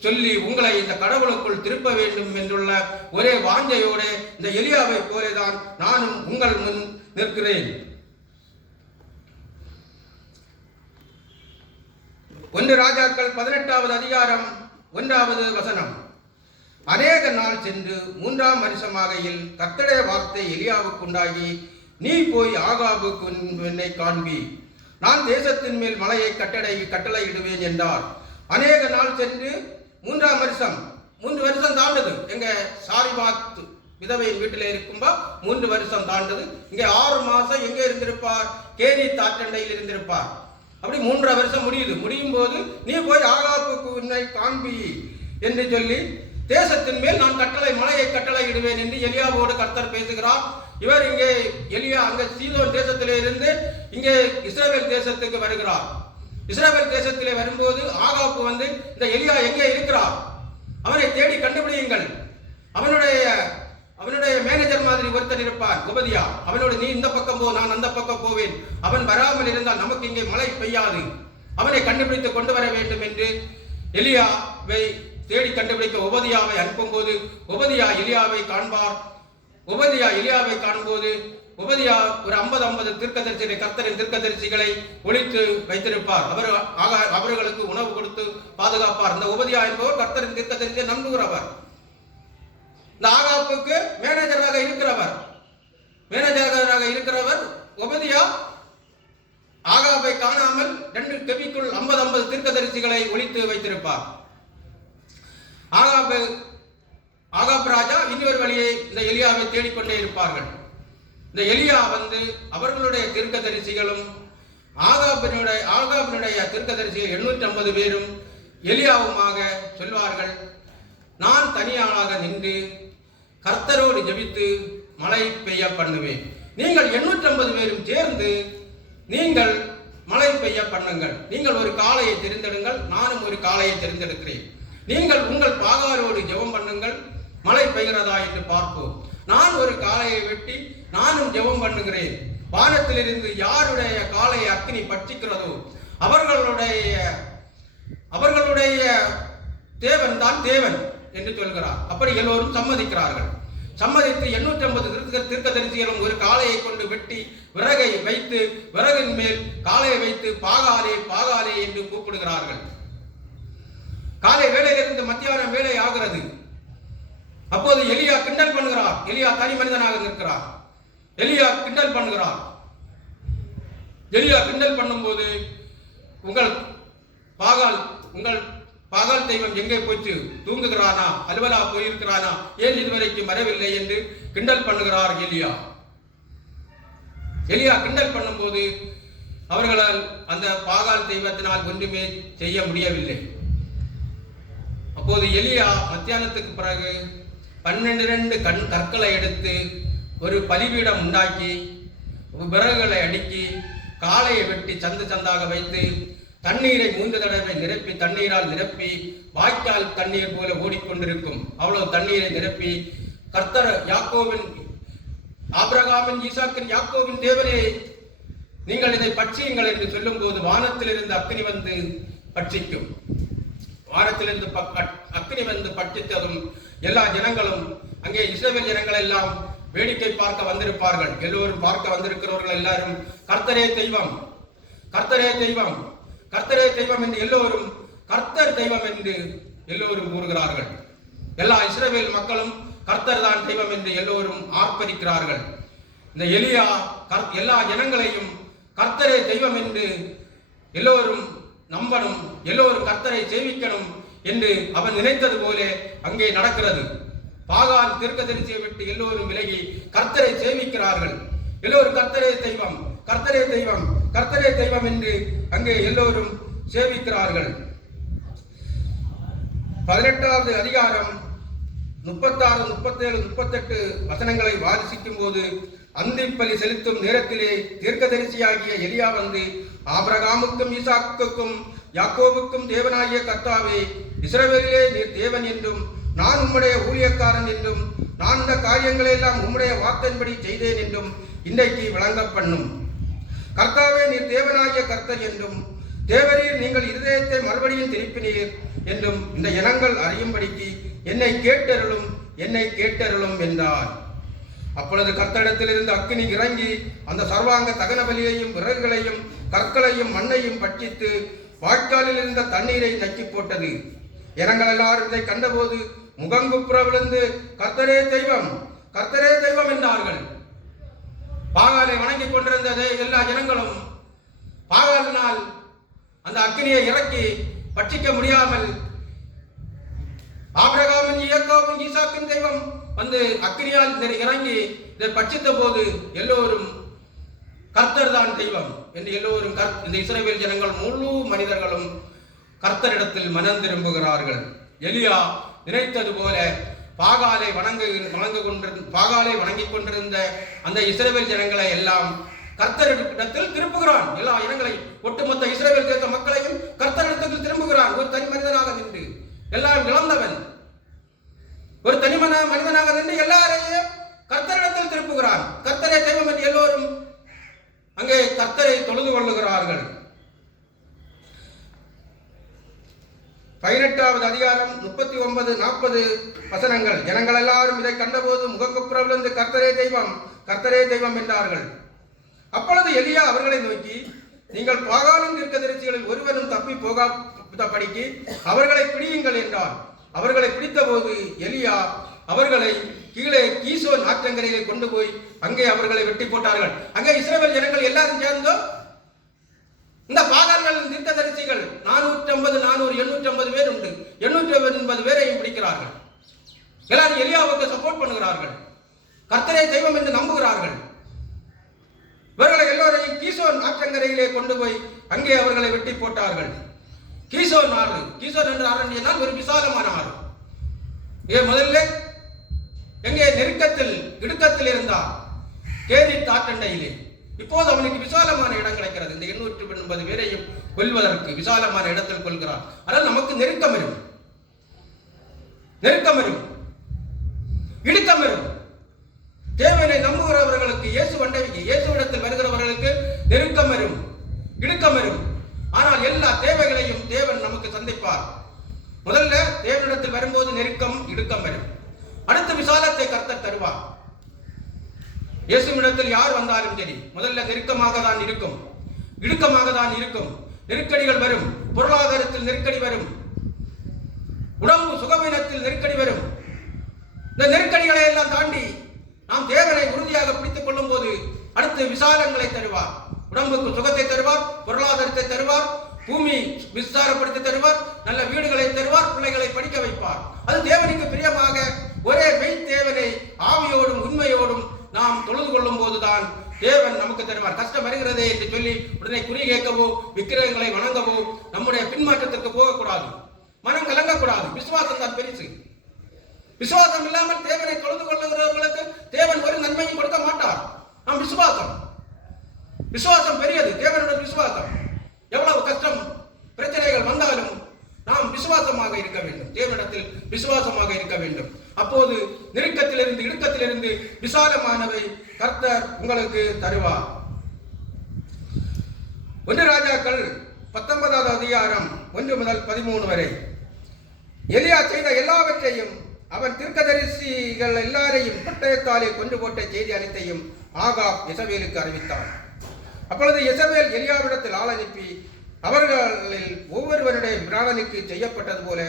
சொல்லி உங்களை இந்த கடவுளுக்குள் திருப்ப வேண்டும் என்றுள்ள ஒரே வாஞ்சையோடு இந்த எலியாவை போலதான் நானும் உங்கள் முன் நிற்கிறேன். 1 ராஜாக்கள் 18வது அதிகாரம் 1வது வசனம். அநேக நாள் சென்று 3ஆம் வருஷமாகையில் கர்த்தருடைய வார்த்தை எலியாவுக்கு உண்டாகி, நீ போய் ஆகாபுக்கு என்னை காண்பி, நான் தேசத்தின் மேல் மலையை கட்டளையிடுவேன் என்றார். அநேக நாள் சென்று 3ஆம் வருஷம், 3 வருஷம் தாண்டது. எங்க சாரிபாத் விதவையின் வீட்டில் இருக்கும்போ 3 வருஷம் தாண்டது. இங்கே 6 மாசம் எங்கே இருந்திருப்பார்? கேரி தாற்றண்டையில் இருந்திருப்பார். அப்படி 3 வருஷம் முடியும் போது நீ போய் ஆகாபுக்கு உன்னை காண்பி என்று சொல்லி, தேசத்தின் மேல் நான் மலையை கட்டளையிடுவேன் என்று எலியாவோடு கர்த்தர் பேசுகிறார். இவர் இங்கே எலியா அங்கே சீதோன் தேசத்திலே இருந்து இங்கே இஸ்ரவேல் தேசத்துக்கு வருகிறார். இஸ்ரவேல் தேசத்திலே வரும்போது ஆகாப்பு வந்து, இந்த எலியா எங்கே இருக்கிறார், அவனை தேடி கண்டுபிடியுங்கள். அவனுடைய மேனேஜர் மாதிரி ஒருத்தர் இருப்பான், உபதியா. அவனோடு நீ இந்த பக்கம் போ, நான் அந்த பக்கம் போவேன். அவன் வராமல் இருந்தால் நமக்கு இங்கே மழை பெய்யாது. அவனை கண்டுபிடித்து கொண்டு வர வேண்டும் என்று எலியாவை தேடி கண்டுபிடிக்க உபதியாவை அனுப்பும்போது உபதியா எலியாவை காண்பார். உபதியா எலியாவை காணும்போது உபதியா ஒரு 50 தீர்க்கதரிசிகளை, கர்த்தரின் தீர்க்கதரிசிகளை ஒழித்து வைத்திருப்பார். அவர்களுக்கு உணவு கொடுத்து பாதுகாப்பார். இந்த உபதியா என்பவர் கர்த்தரின் தீர்க்கதரிசியை நம்புகிறவர். இந்த ஆகாப்புக்கு மேனேஜராக இருக்கிறவர் உபதியா ஆகாப்பை காணாமல் 2 கெபிக்குள் 50 தீர்க்கதரிசிகளை ஒழித்து வைத்திருப்பார். ஆகாப் ராஜா இன்னொரு வழியை இந்த எலியாவை தேடிக்கொண்டே இருப்பார்கள். இந்த எலியா வந்து அவர்களுடைய தீர்க்கதரிசிகளும் ஆகாபினுடைய தீர்க்கதரிசிகள் 850 பேரும் எலியாவுமாக சொல்வார்கள், நான் தனியாளாக நின்று கர்த்தரோடு ஜெபித்து மழை பெய்ய பண்ணுவேன். நீங்கள் 850 பேரும் சேர்ந்து நீங்கள் மழை பெய்ய பண்ணுங்கள். நீங்கள் ஒரு காளையை தெரிந்தெடுங்கள், நானும் ஒரு காளையை தெரிந்தெடுக்கிறேன். நீங்கள் உங்கள் பாகாலோடு ஜெபம் பண்ணுங்கள், மழை பெய்கிறதா என்று பார்ப்போம். நான் ஒரு காளையை வெட்டி நானும் ஜெபம் பண்ணுகிறேன். வானத்திலிருந்து யாருடைய காளையை அக்கினி பட்சிக்கிறதோ அவர்களுடைய தேவன் தான் தேவன் என்று சொல்கிறார். அப்படி எல்லோரும் சம்மதிக்கிறார்கள். சம்மதித்து 850 தீர்க்கதரிசிகளும் ஒரு காளையை கொண்டு வெட்டி விறகை வைத்து விறகின் மேல் காளையை வைத்து பாகாலே பாகாலே என்று கூப்பிடுகிறார்கள். காலை வேளையிலிருந்து மத்தியானம் வேலை ஆகிறது. அப்போது எலியா கிண்டல் பண்ணுகிறார். எலியா தனி மனிதனாக நிற்கிறார். எலியா கிண்டல் பண்ணும்போது உங்கள் பாகால் தெய்வம் எங்கே போச்சு, தூங்குகிறானா, அலுவலா போயிருக்கிறானா, ஏன் இதுவரைக்கும் வரவில்லை என்று கிண்டல் பண்ணுகிறார் எலியா. கிண்டல் பண்ணும்போது அவர்களால் அந்த பாகால் தெய்வத்தினால் ஒன்றுமே செய்ய முடியவில்லை. அப்போது எலியா மத்தியானத்துக்கு பிறகு 12 கற்களை எடுத்து ஒரு பலிபீடம் உண்டாக்கி விறகுகளை அடுக்கி காளையை வெட்டி சந்து சந்தாக வைத்து தண்ணீரை 3 தடவை நிரப்பி தண்ணீரால் நிரப்பி வாய்க்கால் தண்ணீர் போல ஓடிக்கொண்டிருக்கும் அவ்வளவு தண்ணீரை நிரப்பி கர்த்தர் யாக்கோவின் ஆபிரகாமின் ஈசாக்கின் யாக்கோவின் தேவனே நீங்கள் இதை பட்சியுங்கள் என்று சொல்லும் போது வானத்திலிருந்து அக்கினி வந்து பட்சிக்கும். வானத்திலிருந்து அக்கினி வந்து பட்சித்ததும் எல்லா ஜனங்களும் அங்கே இஸ்ரவேல் ஜனங்கள் எல்லாம் வேடிக்கை பார்க்க வந்திருப்பார்கள். எல்லோரும் பார்க்க வந்திருக்கிறவர்கள் எல்லாரும் கர்த்தரே தெய்வம், கர்த்தரே தெய்வம், கர்த்தரே தெய்வம் என்று எல்லோரும் கர்த்தர் தெய்வம் என்று எல்லோரும் கூறுகிறார்கள். எல்லா இஸ்ரவேல் மக்களும் கர்த்தர் தான் தெய்வம் என்று எல்லோரும் ஆர்ப்பரிக்கிறார்கள். இந்த எலியா எல்லா ஜனங்களையும் கர்த்தரே தெய்வம் என்று எல்லோரும் நம்பணும், எல்லோரும் கர்த்தரை சேவிக்கணும் என்று அவன் நினைத்தது போல அங்கே நடக்கிறது. பாகால் தீர்க்கதரிசியை விட்டு எல்லோரும் விலகி கர்த்தரை சேவிக்கிறார்கள். எல்லோரும் கர்த்தரே தெய்வம், கர்த்தரே தெய்வம், கர்த்தரே தெய்வம் என்று அங்கே எல்லோரும் சேவிக்கிறார்கள். 18வது அதிகாரம் 36, 37, 38 வசனங்களை வாசிக்கும் போது அந்திப்பலி செலுத்தும் நேரத்திலே தீர்க்கதரிசியாகிய எலியா வந்து ஆபிரகாமுக்கும் ஈசாக்குக்கும் யாக்கோபுக்கும் தேவனாகிய கர்த்தாவே, இஸ்ரவேலிலே நீர் தேவன் என்றும் நான் உம்முடைய ஊழியக்காரன் என்றும் நான் இந்த காரியங்களை எல்லாம் உம்முடைய வார்த்தையின்படி செய்தேன் என்றும் இன்றைக்கு விளங்க பண்ணும். கர்த்தாவே, நீர் தேவனாகிய கர்த்தர் என்றும் தேவரீர் நீங்கள் இருதயத்தை மறுபடியும் திருப்பினீர் என்றும் இந்த ஜனங்கள் அறியும்படிக்கு என்னை கேட்டருளும், என்னை கேட்டருளும் என்றார். அப்பொழுது கர்த்தரிடத்திலிருந்து அக்கினி இறங்கி அந்த சர்வாங்க தகன பலியையும் விறகுகளையும் கற்களையும் மண்ணையும் பட்சித்து வாய்க்காலில் இருந்த தண்ணீரை நக்கி போட்டது. ஜனங்கள் எல்லாரும் இதை கண்டபோது முகங்குப்புற விழுந்து கர்த்தரே தெய்வம், கர்த்தரே தெய்வம் என்றார்கள். பாகாலை வணங்கி கொண்டிருந்தது எல்லா ஜனங்களும் பாகாலினால் அந்த அக்கினியை இறக்கி பட்சிக்க முடியாமல் ஆபிரகாமின் யாக்கோபின் ஈசாக்கின் தெய்வம் வந்து அக்கினியால் இறங்கி இதை பட்சித்த போது எல்லோரும் கர்த்தர் தான் தெய்வம் என்று எல்லோரும் இந்த இஸ்ரவேல் ஜனங்கள் முழு மனிதர்களும் கர்த்தரிடத்தில் மனம் திரும்புகிறார்கள். எலியா நினைத்தது போல பாகாலை வணங்கிக் கொண்டிருந்த அந்த இஸ்ரவேல் ஜனங்களை எல்லாம் கர்த்தரிடத்தில் திரும்புகிறான். எல்லா இனங்களை ஒட்டுமொத்த இஸ்ரவேல் தேச மக்களையும் கர்த்தரிடத்தில் திரும்புகிறான். ஒரு தனி மனிதனாக நின்று எல்லாம் இழந்தவன் ஒரு தனி மனிதனாக நின்று எல்லாரையும் கர்த்தரிடத்தில் திருப்புகிறான். கர்த்தரே தெய்வம் என்று எல்லோரும் அங்கே கர்த்தரை தொழுது கொள்ளுகிறார்கள். 18வது அதிகாரம் 39, 40 வசனங்கள். ஜனங்கள் எல்லாரும் இதை கண்டபோது முகங்குப்புற விழுந்து கர்த்தரே தெய்வம், கர்த்தரே தெய்வம் என்றார்கள். அப்பொழுது எலியா அவர்களை நோக்கி, நீங்கள் பாகாலின் தீர்க்கதரிசிகளில் ஒருவனும் தப்பி போகாதபடிக்கு அவர்களை பிடியுங்கள் என்றார். அவர்களை பிடித்த போது எலியா அவர்களை கீழே கீசோன் ஆற்றங்கரையிலே கொண்டு போய் அங்கே அவர்களை வெட்டி போட்டார்கள். அங்கே இஸ்ரவேல் ஜனங்கள் எல்லாரும் சேர்ந்தோ இந்த பாகால்களின் தீர்க்கதரிசிகள் 450, 400, 850 பேர் உண்டு. 880 பேரையும் பிடிக்கிறார்கள். எல்லாரும் எலியாவுக்கு சப்போர்ட் பண்ணுகிறார்கள். கர்த்தரே தெய்வம் என்று நம்புகிறார்கள். இவர்களை எல்லோரையும் கீசோன் ஆற்றங்கரையிலே கொண்டு போய் அங்கே அவர்களை வெட்டி போட்டார்கள். கீசோன் ஆறு, கீசோன் என்ற ஆறு என்றால் ஒரு விசாலமான ஆறு. முதல்ல எங்கே நெருக்கத்தில் இடுக்கத்தில் இருந்தார் கேரித் ஆற்றண்டையிலே. இப்போது அவனுக்கு விசாலமான இடம் கிடைக்கிறது. இந்த 880 பேரையும் கொல்வதற்கு விசாலமான இடத்தில் கொள்கிறார். ஆனால் நமக்கு நெருக்கம் வரும், நெருக்கம் வரும், இடுக்கம் வரும். தேவனை நம்புகிறவர்களுக்கு இயேசுவிடத்தில் வருகிறவர்களுக்கு நெருக்கம் வரும், இடுக்கம் வரும். ஆனால் எல்லா தேவைகளையும் தேவன் நமக்கு சந்திப்பார். முதல்ல தேவனிடத்தில் வரும்போது நெருக்கம், இடுக்கம் வரும். அடுத்த விசாலத்தை கர்த்தர் தருவார். இயேசுவிடத்தில் யார் வந்தாலும் சரி முதல்ல நெருக்கமாக தான் இருக்கும், இடுக்கமாக தான் இருக்கும். நெருக்கடிகள் வரும், பொருளாதாரத்தில் நெருக்கடி வரும், உடம்பு சுகவீனத்தில் நெருக்கடி வரும். இந்த நெருக்கடிகளை எல்லாம் தாண்டி நாம் தேவனை உறுதியாக பிடித்துக் கொள்ளும் போது அடுத்து விசாலங்களை தருவார். உடம்புக்கு சுகத்தை தருவார், பொருளாதாரத்தை தருவார், பூமி விஸ்தாரப்படுத்தி தருவார், நல்ல வீடுகளை தருவார், பிள்ளைகளை படிக்க வைப்பார். அது தேவனுக்கு பிரியமாக ஒரே மெய் தேவனை ஆவியோடும் உண்மையோடும் நாம் தொழுது கொள்ளும் போதுதான் தேவன் நமக்கு தருவார். கஷ்டம் வருகிறதே என்று சொல்லி உடனே குறி கேட்கவோ விக்கிரகங்களை வணங்கவோ நம்முடைய பின்மாற்றத்திற்கு போகக்கூடாது, மனம் கலங்கக்கூடாது. விசுவாசம் தான் பெருசு. விசுவாசம் இல்லாமல் தேவனை தொழுது கொள்ளுகிறவர்களுக்கு தேவன் ஒரு நன்மையும் கொடுக்க மாட்டார். நாம் விசுவாசம் பெரியது. தேவனுடைய விசுவாசம் எவ்வளவு கஷ்டம் பிரச்சனைகள் வந்தாலும் நாம் விசுவாசமாக இருக்க வேண்டும். தேவனிடத்தில் விசுவாசமாக இருக்க வேண்டும். அப்போது நெருக்கத்திலிருந்து இடுக்கத்திலிருந்து விசாலமானவை கர்த்தர் உங்களுக்கு தருவார். 1 ராஜாக்கள் 19வது அதிகாரம் 1 முதல் 13 வரை. எலியா செய்த எல்லாவற்றையும் அவன் தீர்க்கதரிசிகள் எல்லாரையும் பட்டயத்தாலே கொண்டு போட்ட செய்தி அனைத்தையும் ஆகாப் யெசபேலுக்கு அறிவித்தான். அப்பொழுது யெசபேல் எலியாவிடத்தில் ஆள் அனுப்பி, அவர்களில் ஒவ்வொருவருடைய பிராணனுக்கு செய்யப்பட்டது போல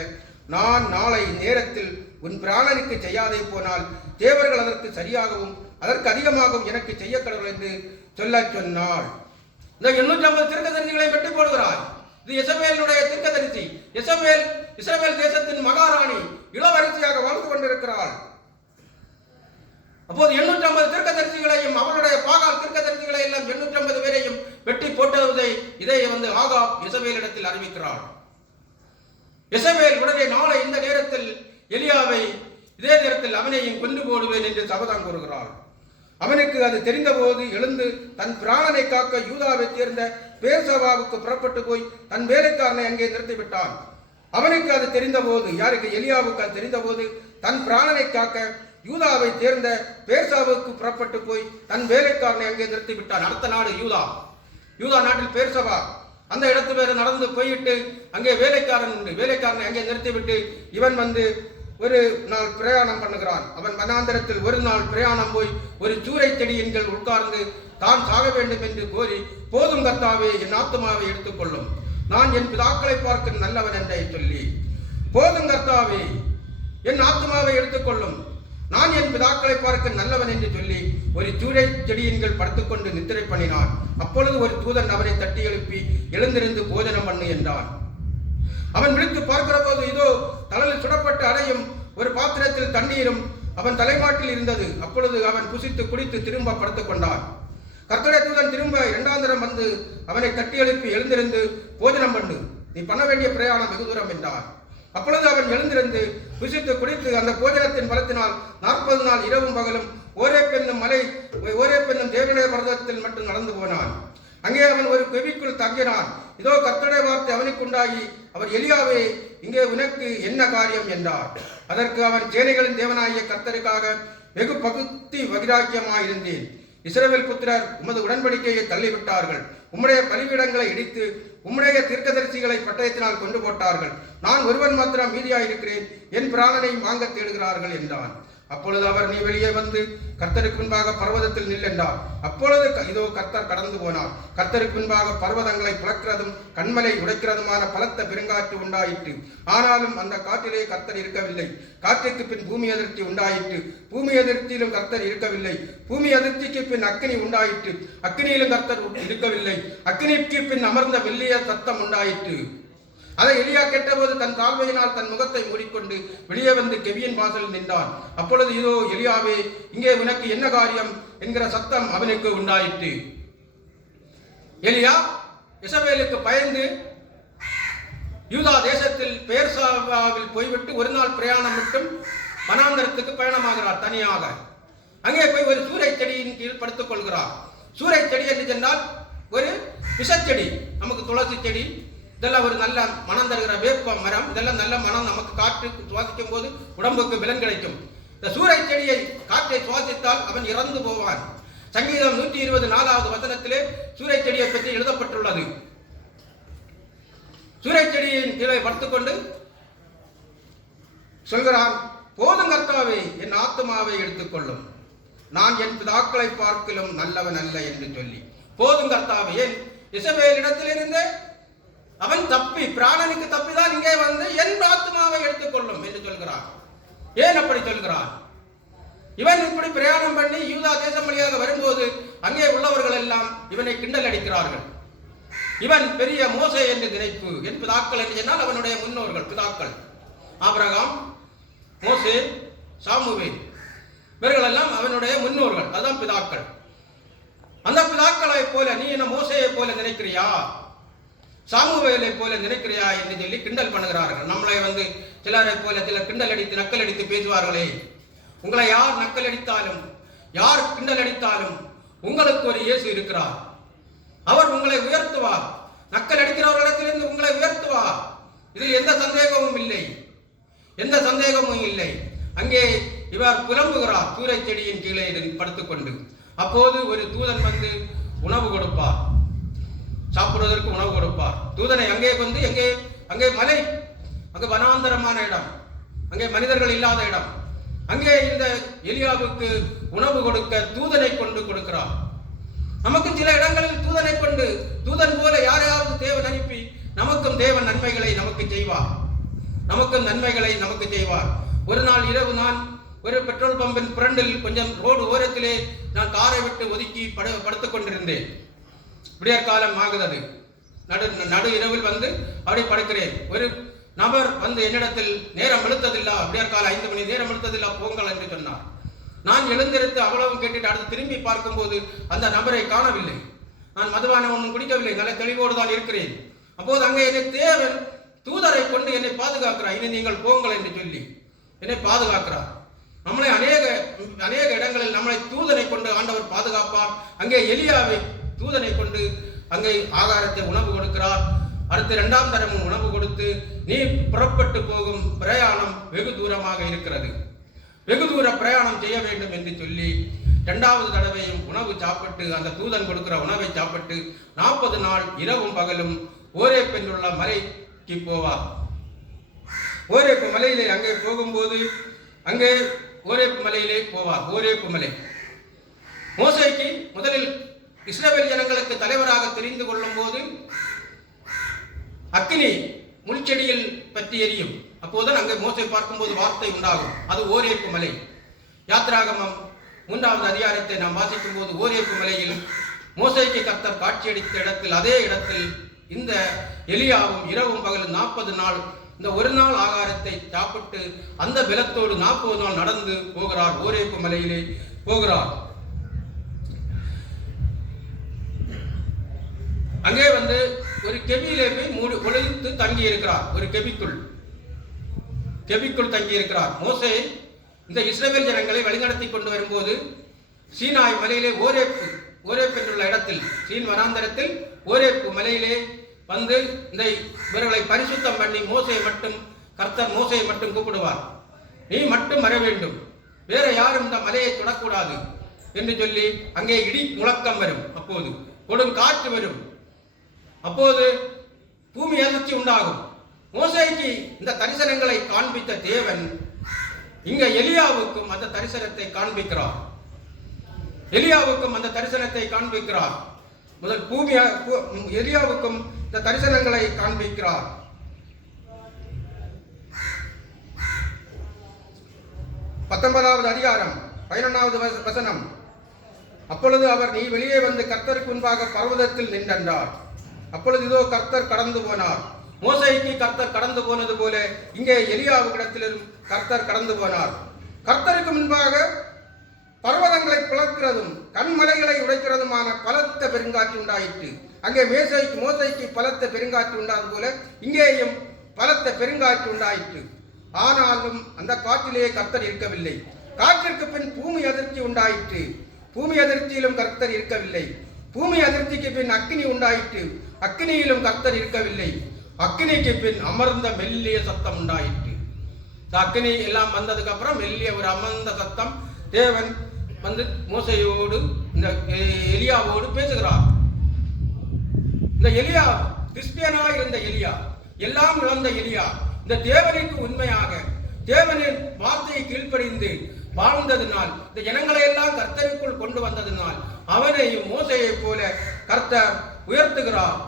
நான் நாளை நேரத்தில் உன் பிராணனுக்கு செய்யாதே போனால் தேவர்கள் அதற்கு சரியாகவும் அதற்கு அதிகமாகவும் எனக்கு செய்ய கடவுள் என்று சொல்ல சொன்னாள். இந்த 850 தீர்க்கதரிசிகளை வெட்டி போடுகிறார். இது யெசபேலுடைய தீர்க்கதரிசி. யெசபேல் இஸ்ரவேல் தேசத்தின் மகாராணி, இளவரசியாக வாழ்ந்து கொண்டிருக்கிறாள். அப்போது 850 தீர்க்கதரிசிகளையும் அவருடைய பாகால் தீர்க்கதரிசிகளை எல்லாம் 850 பேரையும் வெட்டி போட்டதை இதை ஆகாப் யெசபேலிடத்தில் அறிவிக்கிறாள். யெசபேல் உடனே நாளை இந்த நேரத்தில் எலியாவை இதே நேரத்தில் அவனையும் கொண்டு போடுவேன் என்று சபதம் கூறுகிறாள். அவனுக்கு அது தெரிந்தபோது எழுந்து தன் பிராணனை காக்க யூதாவை சேர்ந்த பேர்சபாவுக்கு புறப்பட்டு போய் தன் வேலைக்காரனை அங்கே நிறுத்திவிட்டான். அவனுக்கு அது தெரிந்தபோது, யாருக்கு? எலியாவுக்கு அது தெரிந்தபோது தன் பிராணனை காக்க யூதாவை சேர்ந்த பேர்சாவுக்கு புறப்பட்டு போய் தன் வேலைக்காரனை அங்கே நிறுத்திவிட்டான். அடுத்த நாடு யூதா நாட்டில் பேர்சபா. அந்த இடத்து பேர் நடந்து போயிட்டு அங்கே வேலைக்காரனை அங்கே நிறுத்திவிட்டு இவன் ஒரு நாள் பிரயாணம் பண்ணுகிறான். அவன் வனாந்தரத்தில் ஒரு நாள் பிரயாணம் போய் ஒரு சூறை செடியின் கீழ் உட்கார்ந்து தான் சாக வேண்டும் என்று கோரி, போதும் கர்த்தாவே, என் ஆத்துமாவை எடுத்துக்கொள்ளும், நான் என் பிதாக்களை பார்க்க நல்லவன் என்றை சொல்லி, போதும் கர்த்தாவே, என் ஆத்துமாவை எடுத்துக்கொள்ளும், நான் என் பிதாக்களை பார்க்க நல்லவன் என்று சொல்லி ஒரு சூறை செடியின் கீழ் படுத்துக்கொண்டு நித்திரை பண்ணினான். அப்பொழுது ஒரு தூதன் அவனை தட்டி எழுப்பி, எழுந்திருந்து போஜனம் பண்ணு என்றான். அவன் விழித்து பார்க்கிற போது இதோ தலையில் சுடப்பட்ட அடையும் ஒரு பாத்திரத்தில் தண்ணீரும் அவன் தலைமாட்டில் இருந்தது. அப்பொழுது அவன் புசித்து குடித்து திரும்ப படுத்துக் கொண்டான். கர்த்தருடைய தூதன் திரும்ப 2ஆம் தரம் அவனை தட்டி எழுப்பி, எழுந்திருந்து போஜனம் பண்ணு, நீ பண்ண வேண்டிய பிரயாணம் வெகு தூரம் என்றான். அப்பொழுது அவன் எழுந்திருந்து புசித்து குடித்து அந்த போஜனத்தின் பலத்தினால் 40 நாள் இரவும் பகலும் ஓரேப் என்னும் தேவனுடைய பர்வதத்தில் மட்டும் நடந்து போனான். அங்கே அவன் ஒரு குகைக்குள் தங்கினான். இதோ கர்த்தருடைய வார்த்தை அவனுக்கு உண்டாகி, அவர், எலியாவே, இங்கே உனக்கு என்ன காரியம் என்றார். அதற்கு அவன், சேனைகளின் தேவனாகிய கர்த்தருக்காக வெகு பகுத்தி வைராக்கியமாயிருந்தேன். இஸ்ரவேல் புத்திரர் உமது உடன்படிக்கையை தள்ளிவிட்டார்கள், உம்முடைய பலிபீடங்களை இடித்து உம்முடைய தீர்க்கதரிசிகளை பட்டயத்தினால் கொண்டு போட்டார்கள். நான் ஒருவன் மாத்திரம் மீதியாயிருக்கிறேன், என் பிராணனை வாங்க தேடுகிறார்கள் என்றான். அப்பொழுது அவர், நீ வெளியே வந்து கர்த்தருக்கு முன்பாக பர்வதத்தில் நில் என்றார். அப்பொழுது இதோ கர்த்தர் கடந்து போனார். கர்த்தருக்கு முன்பாக பர்வதங்களை பிளக்கிறதும் கண்மலை உடைக்கிறதுமான பலத்த பெருங்காற்று உண்டாயிற்று. ஆனாலும் அந்த காற்றிலே கர்த்தர் இருக்கவில்லை. காற்றுக்கு பின் பூமி அதிர்ச்சி உண்டாயிற்று. பூமி அதிர்ச்சியிலும் கர்த்தர் இருக்கவில்லை. பூமி அதிர்ச்சிக்கு பின் அக்கினி உண்டாயிற்று. அக்கினியிலும் கர்த்தர் இருக்கவில்லை. அக்கினிக்கு பின் அமர்ந்த மெல்லிய சத்தம் உண்டாயிற்று. அதை எலியா கேட்டபோது தன் தாழ்மையினால் தன் முகத்தை மூடிக்கொண்டு வெளியே வந்து கெபியின் வாசலில் நின்றான். அப்பொழுது இதோ, எலியாவே, இங்கே உனக்கு என்ன காரியம் என்கிற சத்தம் அவனுக்கு உண்டாயிற்று. எலியா யெசபேலுக்கு பயந்து யூதா தேசத்தில் பெயர்சாவில் போய்விட்டு ஒரு நாள் பிரயாணம் மட்டும் வனாந்தரத்துக்கு பயணமாகிறார் தனியாக. அங்கே போய் ஒரு சூறை செடியின் கீழ் படுத்துக் கொள்கிறார். சூறை செடி என்று சொன்னால் ஒரு விஷச்செடி. நமக்கு துளசி செடி இதெல்லாம் ஒரு நல்ல மனம் தருகிற வேப்ப மரம், இதெல்லாம் நல்ல மனம், நமக்கு காற்று சுவாசிக்கும் போது உடம்புக்கு பலன் கிடைக்கும். இந்த சூறை செடியை காற்றை சுவாசித்தால் அவன் இறந்து போவான். சங்கீதம் 124வது வசனத்திலே சூறை செடியை பற்றி எழுதப்பட்டுள்ளது. சூறை செடியின் கீழே படுத்துக்கொண்டு சொல்கிறான், போதும் கர்த்தாவே, என் ஆத்துமாவை எடுத்துக்கொள்ளும், நான் என் பிதாக்களை பார்க்கிலும் நல்லவன் அல்ல என்று சொல்லி, போதும் கர்த்தாவே. ஏன்? யெசபேலிடத்திலிருந்து அவன் தப்பி, பிராணனுக்கு தப்பிதான் இங்கே வந்து என் ஆத்துமாவை எடுத்துக்கொள்ளும் என்று சொல்கிறான். ஏன் அப்படி சொல்கிறான்? இவன் இப்படி பிரயாணம் பண்ணி யூதா தேசம் வழியாக வரும்போது அங்கே உள்ளவர்கள் எல்லாம் இவனை கிண்டல் அடிக்கிறார்கள். இவன் பெரிய மோசே என்று நினைப்பு. என் பிதாக்கள் என்று சொன்னால் அவனுடைய முன்னோர்கள், பிதாக்கள் ஆபிரகாம், மோசே, சாமுவேல், இவர்கள் எல்லாம் அவனுடைய முன்னோர்கள், அதுதான் பிதாக்கள். அந்த பிதாக்களை போல நீ என்ன மோசையை போல நினைக்கிறியா, சாமுவேலை போல நினைக்கிறியா என்று சொல்லி கிண்டல் பண்ணுகிறார்கள். நம்மளை சிலரை போல சிலர் கிண்டல் அடித்து நக்கல் அடித்து பேசுவார்களே. உங்களை யார் நக்கல் அடித்தாலும் யார் கிண்டல் அடித்தாலும் உங்களுக்கு ஒரு இயேசு இருக்கிறார். அவர் உங்களை உயர்த்துவார். நக்கல் அடிக்கிறவர்களிடத்திலிருந்து உங்களை உயர்த்துவார். இதில் எந்த சந்தேகமும் இல்லை, எந்த சந்தேகமும் இல்லை. அங்கே இவர் புலம்புகிறார் சூரை செடியின் கீழே படுத்துக்கொண்டு. அப்போது ஒரு தூதன் உணவு கொடுப்பார், சாப்பிடுவதற்கு உணவு கொடுப்பார். தூதனை அங்கே அங்கே மலை, அங்கே வனாந்தரமான இடம், அங்கே மனிதர்கள் இல்லாத இடம். அங்கே இந்த எலியாவுக்கு உணவு கொடுக்க தூதனை கொண்டு கொடுக்கிறார். நமக்கு சில இடங்களில் தூதனை கொண்டு, தூதன் போல யாரையாவது தேவன் அனுப்பி நமக்கும் தேவன் நன்மைகளை நமக்கு செய்வார், நமக்கும் நன்மைகளை நமக்கு செய்வார். ஒரு நாள் இரவு நான் ஒரு பெட்ரோல் பம்பின் புரண்டில் கொஞ்சம் ரோடு ஓரத்திலே நான் காரை விட்டு ஒதுக்கி படுத்துக் கொண்டிருந்தேன். விடியற் காலம் ஆகுது. நடு இரவில் அப்படி படுக்கிறேன். ஒரு நபர் என்னிடத்தில் நேரம் எழுத்ததில்லை, விடியற் காலம் 5 மணி நேரம் எழுத்ததில்லை, போங்கள் என்று சொன்னார். நான் எழுந்திருத்து அவ்வளவு கேட்டுட்டு அடுத்து திரும்பி பார்க்கும்போது அந்த நபரை காணவில்லை. நான் மதுபானம் ஒன்றும் குடிக்கவில்லை, நல்ல தெளிவோடு தான் இருக்கிறேன். அப்போது அங்கே என்னை தேவன் தூதரை கொண்டு என்னை பாதுகாக்கிறார். இனி நீங்கள் போங்கள் என்று சொல்லி என்னை பாதுகாக்கிறார். நம்மளை அநேக இடங்களில் நம்மளை தூதனை கொண்டு ஆண்டவர் பாதுகாப்பார். அங்கே எலியாவை தூதனை கொண்டு அங்கே ஆகாரத்தை உணவு கொடுக்கிறார். அடுத்து 2ஆம் தரமும் உணவு கொடுத்து நீ புறப்பட்டு போகும் பிரயாணம் வெகு தூரமாக இருக்கிறது, வெகு தூர பிரயாணம் செய்ய வேண்டும் என்று சொல்லி 2வது தடவையும் உணவு சாப்பிட்டு அந்த தூதன் கொடுக்கிற உணவை சாப்பிட்டு 40 நாள் இரவும் பகலும் ஓரேப் என்றுள்ள மலைக்கு போவார். ஓரேப்பு மலையிலே அங்கே போகும்போது அங்கே ஓரேப்பு மலையிலே போவார். ஓரேப்பு மலை மோசேக்கு முதலில் இஸ்ரவேல் ஜனங்களுக்கு தலைவராக தெரிந்து கொள்ளும் போது அக்கினி முள்செடியில் பற்றி எரியும். அப்போதுதான் அங்கே மோசே பார்க்கும்போது வார்த்தை உண்டாகும். அது ஓரேப்பு மலை. யாத்ராகமம் 3வது அதிகாரத்தை நாம் வாசிக்கும் போது ஓரேப்பு மலையில் மோசேக்கு கர்த்தர் காட்சியளித்த இடத்தில், அதே இடத்தில் இந்த எலியாவும் இரவும் பகலும் 40 நாள் இந்த ஒரு நாள் ஆகாரத்தை சாப்பிட்டு அந்த பலத்தோடு 40 நாள் நடந்து போகிறார். ஓரேப்பு மலையிலே போகிறார். அங்கே ஒரு கெபியிலே போய் ஒளித்து தங்கி இருக்கிறார். ஒரு கெபிக்குள் தங்கி இருக்கிறார். மோசே இந்த இஸ்ரவேல் ஜனங்களை வழிநடத்தி கொண்டு வரும்போது சீனாய் மலையிலே ஓரேப் என்றுள்ள இடத்தில், சீன் வனாந்தரத்தில் ஓரேப்பு மலையிலே இந்த இவர்களை பரிசுத்தம் பண்ணி கர்த்தர் மோசையை மட்டும் கூப்பிடுவார். நீ மட்டும் வர வேண்டும், வேற யாரும் இந்த மலையை தொடக்கூடாது என்று சொல்லி அங்கே இடி முழக்கம் வரும். அப்போது கொடும் காற்று வரும். அப்போது பூமி அதிர்ச்சி உண்டாகும். மோசேக்கு இந்த தரிசனங்களை காண்பித்த தேவன் இங்க எலியாவுக்கும் அந்த தரிசனத்தை காண்பிக்கிறார். எலியாவுக்கும் அந்த தரிசனத்தை காண்பிக்கிறார். முதல் எலியாவுக்கும் இந்த தரிசனங்களை காண்பிக்கிறார். 19வது அதிகாரம் 11வது வசனம். அப்பொழுது அவர், நீ வெளியே கர்த்தருக்கு முன்பாக பர்வதத்தில் நின்றார். அப்பொழுது இதோ கர்த்தர் கடந்து போனார். மோசேக்கு கர்த்தர் கடந்து போனது போல இங்கே எலியாவிடத்திலும் கர்த்தர் கடந்து போனார். கர்த்தருக்கு முன்பாக பர்வதங்களை பிளக்கிறதும் கண்மலைகளை உடைக்கிறதுமான பலத்த பெருங்காற்று உண்டாயிற்று. அங்கே மோசேக்கு பலத்த பெருங்காற்று உண்டாது போல இங்கேயும் பலத்த பெருங்காற்று உண்டாயிற்று. ஆனாலும் அந்த காற்றிலேயே கர்த்தர் இருக்கவில்லை. காற்றிற்கு பின் பூமி அதிர்ச்சி உண்டாயிற்று. பூமி அதிர்ச்சியிலும் கர்த்தர் இருக்கவில்லை. பூமி அதிர்ச்சிக்கு பின் அக்கினி உண்டாயிற்று. அக்கினியிலும் கர்த்தர் இருக்கவில்லை. அக்கினிக்கு பின் அமர்ந்த மெல்லிய சத்தம் உண்டாயிற்று. அக்கினி எல்லாம் வந்ததுக்கு அப்புறம் மெல்லிய ஒரு அமர்ந்த சத்தம். தேவன் மோசையோடு இந்த எலியாவோடு பேசுகிறார். இந்த எலியா கிறிஸ்டியனாய் இருந்த எலியா, எல்லாம் இழந்த எலியா, இந்த தேவனுக்கு உண்மையாக தேவனின் வார்த்தையை கீழ்ப்படிந்து வாழ்ந்ததினால், இந்த ஜனங்களை எல்லாம் கர்த்தருக்குள் கொண்டு வந்ததினால் அவனையும் மோசையை போல கர்த்தர் உயர்த்துகிறார்.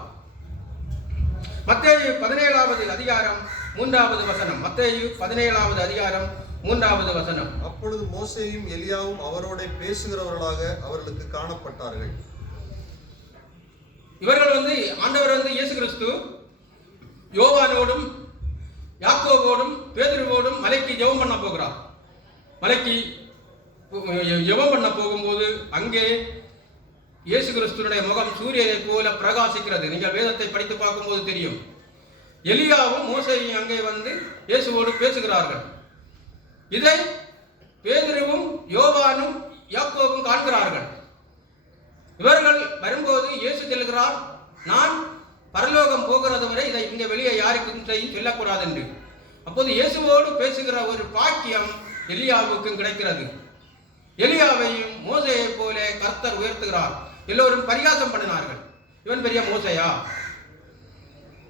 மத்தேயு 17வது அதிகாரம் 3வது வசனம். மத்தேயு 17வது அதிகாரம் 3வது வசனம். அப்பொழுது மோசேயும் எலியாவும் அவரோட பேசுகிறவர்களாக அவர்களுக்கு காணப்பட்டார்கள். இவர்கள் ஆண்டவர் இயேசு கிறிஸ்து யோவானோடும் யாக்கோபோடும் பேதுருவோடும் மலைக்கு ஜெபம் பண்ண போகிறார். மலைக்கு ஜெபம் பண்ண போகும்போது அங்கே இயேசு கிறிஸ்துனுடைய முகம் சூரியனை போல பிரகாசிக்கிறது. நீங்கள் வேதத்தை படித்து பார்க்கும்போது தெரியும். எலியாவும் மோசேயும் அங்கே வந்து இயேசுவோடு பேசுகிறார்கள். இதை பேதுருவும் யோவானும் யாக்கோபும் காண்கிறார்கள். இவர்கள் வரும்போது இயேசு சொல்கிறார், நான் பரலோகம் போகிறது வரை இதை இங்கே வெளியே யாருக்கும் சொல்லக்கூடாது என்று. அப்போது இயேசுவோடு பேசுகிற ஒரு பாக்கியம் எலியாவுக்கும் கிடைக்கிறது. எலியாவையும் மோசையை போல கர்த்தர் உயர்த்துகிறார். எல்லோரும் பரிகாசம் பண்ணினார்கள். இவன் பெரிய மோசையா,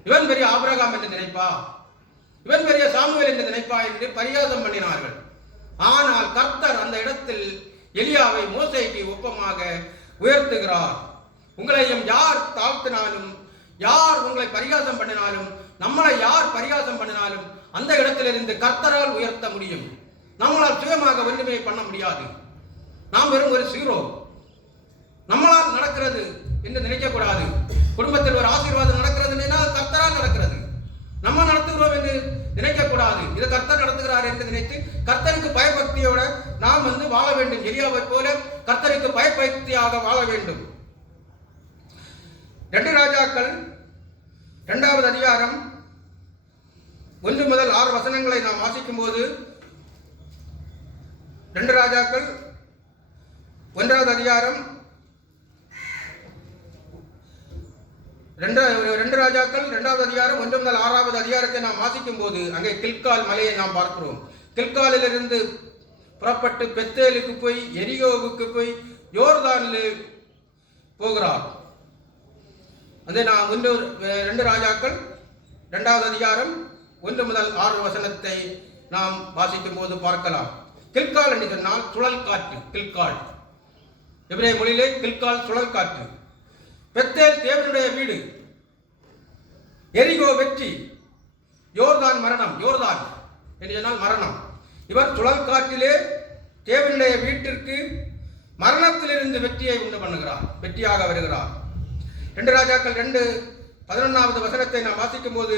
இவன் பெரிய ஆபிரகாம் என்று நினைப்பா, இவன் பெரிய சாமுவேல் என்று நினைப்பா என்று பரிகாசம் பண்ணினார்கள். ஆனால் கர்த்தர் அந்த இடத்தில் எலியாவை மோசைக்கு ஒப்பமாக உயர்த்துகிறார். உங்களையும் யார் தாழ்த்தினாலும், யார் உங்களை பரிகாசம் பண்ணினாலும், நம்மளை யார் பரிகாசம் பண்ணினாலும் அந்த இடத்திலிருந்து கர்த்தரால் உயர்த்த முடியும். நம்மளால் சுயமாக ஒன்றுமே பண்ண முடியாது. நாம் வெறும் ஒரு சீரோ, நம்மளால் நடக்கிறது என்று நினைக்கக்கூடாது. குடும்பத்தில் ஒரு ஆசீர்வாதம் நடக்கிறதுனா கர்த்தரால் நடக்கிறது, நம்ம நடத்துகிறோம் என்று நினைக்கக்கூடாது. இது கர்த்தர் நடத்துகிறார் என்று நினைத்து கர்த்தருக்கு பயபக்தியோட நாம் வந்து வாழ வேண்டும். எலியாவை போல கர்த்தருக்கு பயபக்தியாக வாழ வேண்டும். 2 ராஜாக்கள் 2வது அதிகாரம் 1 முதல் 6 வசனங்களை நாம் வாசிக்கும் போது, 2 ராஜாக்கள் 1வது அதிகாரம் 2 ராஜாக்கள் 2வது அதிகாரம் 1 முதல் 6வது அதிகாரத்தை நாம் வாசிக்கும் போது அங்கே கில்கால் மலையை நாம் பார்க்கிறோம். கில்காலிலிருந்து புறப்பட்டு பெத்தேலுக்கு போய் எரிகோவுக்கு போய் யோர்தானில் போகிறார். அதை நாம் 2 ராஜாக்கள் 2வது அதிகாரம் 1 முதல் 6 வசனத்தை நாம் வாசிக்கும் போது பார்க்கலாம். கில்கால் என்று சொன்னால் சுழல் காற்று. கில்கால் எபிரேய மொழியிலே கில்கால் சுழல் காற்று. பெத்தேல் தேவனுடைய வீடு, எரிகோ வெற்றி, யோர்தான் மரணம். யோர்தான் என்று சொன்னால் மரணம். இவர் சுழல் காற்றிலே தேவனுடைய வீட்டிற்கு மரணத்திலிருந்து வெற்றியை உண்டு பண்ணுகிறார், வெற்றியாக வருகிறார். 2 ராஜாக்கள் 2:11வது வசனத்தை நாம் வாசிக்கும் போது,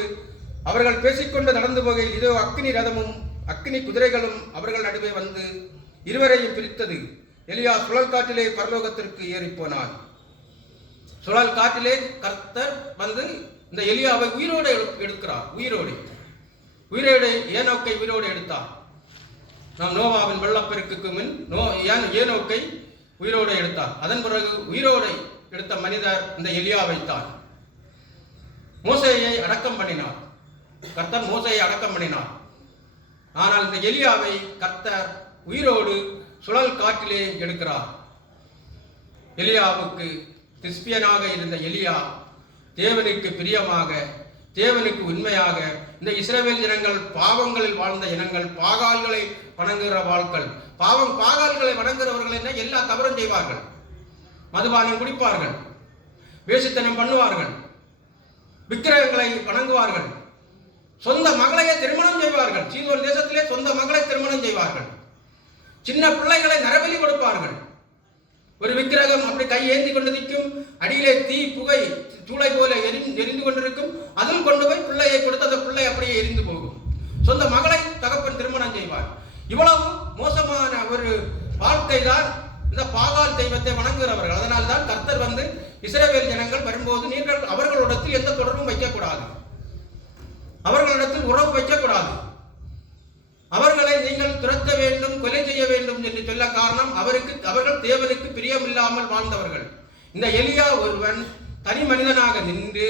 அவர்கள் பேசிக்கொண்டு நடந்து போகையில் இதோ அக்கினி ரதமும் அக்கினி குதிரைகளும் அவர்கள் நடுவே வந்து இருவரையும் பிரித்தது. எலியா சுழல் காற்றிலே பரலோகத்திற்கு ஏறி போனார். சுழல் காற்றிலே கர்த்தர் வந்து இந்த எலியாவை உயிரோடு எடுக்கிறார். உயிரோடு ஏனோக்கை உயிரோடு எடுத்தார். நாம் நோவாவின் வெள்ளப்பெருக்குக்கு முன் ஏனோக்கை உயிரோடு எடுத்தார். அதன் பிறகு உயிரோடு எடுத்த மனிதர் இந்த எலியாவை தான். மோசேயை அடக்கம் பண்ணினார். கர்த்தர் மோசேயை அடக்கம் பண்ணினார். ஆனால் இந்த எலியாவை கர்த்தர் உயிரோடு சுழல் காற்றிலே எடுக்கிறார். எலியாவுக்கு திஸ்பியனாக இருந்த எலியா தேவனுக்கு பிரியமாக, தேவனுக்கு உண்மையாக, இந்த இஸ்ரவேல் ஜனங்கள் பாவங்களில் வாழ்ந்த இனங்கள், பாகால்களை வணங்குகிற வாழ்க்கள். பாகால்களை வணங்குகிறவர்கள் என்ன, எல்லா தவறும் செய்வார்கள். மதுபானம் குடிப்பார்கள், வேசித்தனம் பண்ணுவார்கள், விக்கிரகங்களை வணங்குவார்கள், சொந்த மகளையே திருமணம் செய்வார்கள். சீதோன் தேசத்திலே சொந்த மகளை திருமணம் செய்வார்கள். சின்ன பிள்ளைகளை நரபலி கொடுப்பார்கள். ஒரு விக்கிரகம் அப்படி கை ஏந்தி கொண்டு நிற்கும், அடியிலே தீ புகை சூளை போல எரிந்து கொண்டிருக்கும். அதில் கொண்டு போய் பிள்ளையை கொடுத்து அந்த பிள்ளை அப்படியே எரிந்து போகும். சொந்த மகளை தகப்பன் திருமணம் செய்வார். இவ்வளவு மோசமான ஒரு வாழ்க்கை தான் இந்த பாகால் தெய்வத்தை வணங்குகிறவர்கள். அதனால்தான் கர்த்தர் வந்து இஸ்ரவேல் ஜனங்கள் வரும்போது நீங்கள் அவர்களிடத்தில் எந்த தொடர்பும் வைக்கக்கூடாது, அவர்களிடத்தில் உறவு வைக்கக்கூடாது, அவர்களை நீங்கள் துரத்த வேண்டும், கொலை செய்ய வேண்டும் என்று சொல்ல காரணம், அவர்கள் தேவனுக்கு பிரியமில்லாமல் வாழ்ந்தவர்கள். இந்த எலியா ஒருவன் தனி மனிதனாக நின்று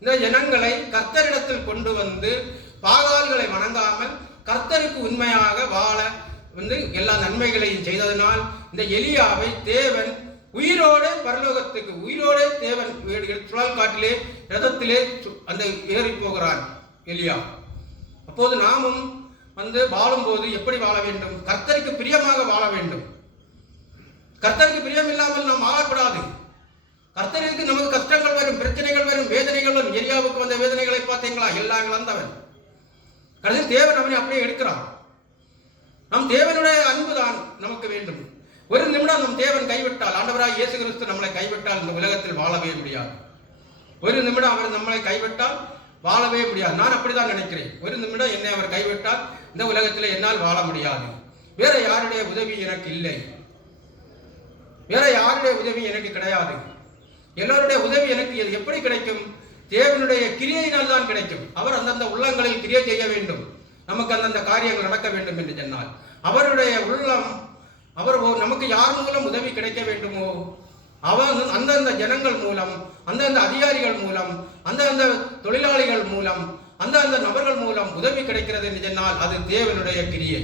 இந்த ஜனங்களை கர்த்தரிடத்தில் கொண்டு வந்து பாகால்களை வணங்காமல் கர்த்தருக்கு உண்மையாக வாழ வந்து எல்லா நன்மைகளையும் செய்ததனால் இந்த எலியாவை தேவன் உயிரோடு பரலோகத்துக்கு, உயிரோடு தேவன் சுழல் காட்டிலே ரதத்திலே அந்த ஏறி போகிறான் எலியா. அப்போது நாமும் வந்து வாழும்போது எப்படி வாழ வேண்டும்? கர்த்தருக்கு பிரியமாக வாழ வேண்டும். கர்த்தருக்கு பிரியம் இல்லாமல் நாம் வாழக்கூடாது. கர்த்தருக்கு நமக்கு கஷ்டங்கள் வரும், பிரச்சனைகள் வரும், வேதனைகள் வரும். எலியாவுக்கு வந்த வேதனைகளை பார்த்தீங்களா? எல்லாம் இழந்தவன். கடைசி தேவன் அவனை அப்படியே எடுக்கிறான். நம் தேவனுடைய அன்பு தான் நமக்கு வேண்டும். ஒரு நிமிடம் நம் தேவன் கைவிட்டால், ஆண்டவராய் இயேசு கிறிஸ்து நம்மளை கைவிட்டால் இந்த உலகத்தில் வாழவே முடியாது. ஒரு நிமிடம் அவர் நம்மளை கைவிட்டால் வாழவே முடியாது. நான் அப்படிதான் நினைக்கிறேன். ஒரு நிமிடம் என்னை அவர் கைவிட்டால் இந்த உலகத்தில் என்னால் வாழ முடியாது. வேற யாருடைய உதவி எனக்கு இல்லை. வேற யாருடைய உதவி எனக்கு கிடையாது. எல்லோருடைய உதவி எனக்கு எப்படி கிடைக்கும்? தேவனுடைய கிரியையினால் தான் கிடைக்கும். அவர் அந்தந்த உள்ளங்களில் கிரியை செய்ய வேண்டும், நமக்கு அந்தந்த காரியங்கள் நடக்க வேண்டும் என்று சொன்னால் அவருடைய உள்ளம், அவர் நமக்கு யார் மூலம் உதவி கிடைக்க வேண்டுமோ அவர் அந்தந்த ஜனங்கள் மூலம், அந்தந்த அதிகாரிகள் மூலம், அந்தந்த தொழிலாளிகள் மூலம், அந்தந்த நபர்கள் மூலம் உதவி கிடைக்கிறது என்று சொன்னால் அது தேவனுடைய கிரியை.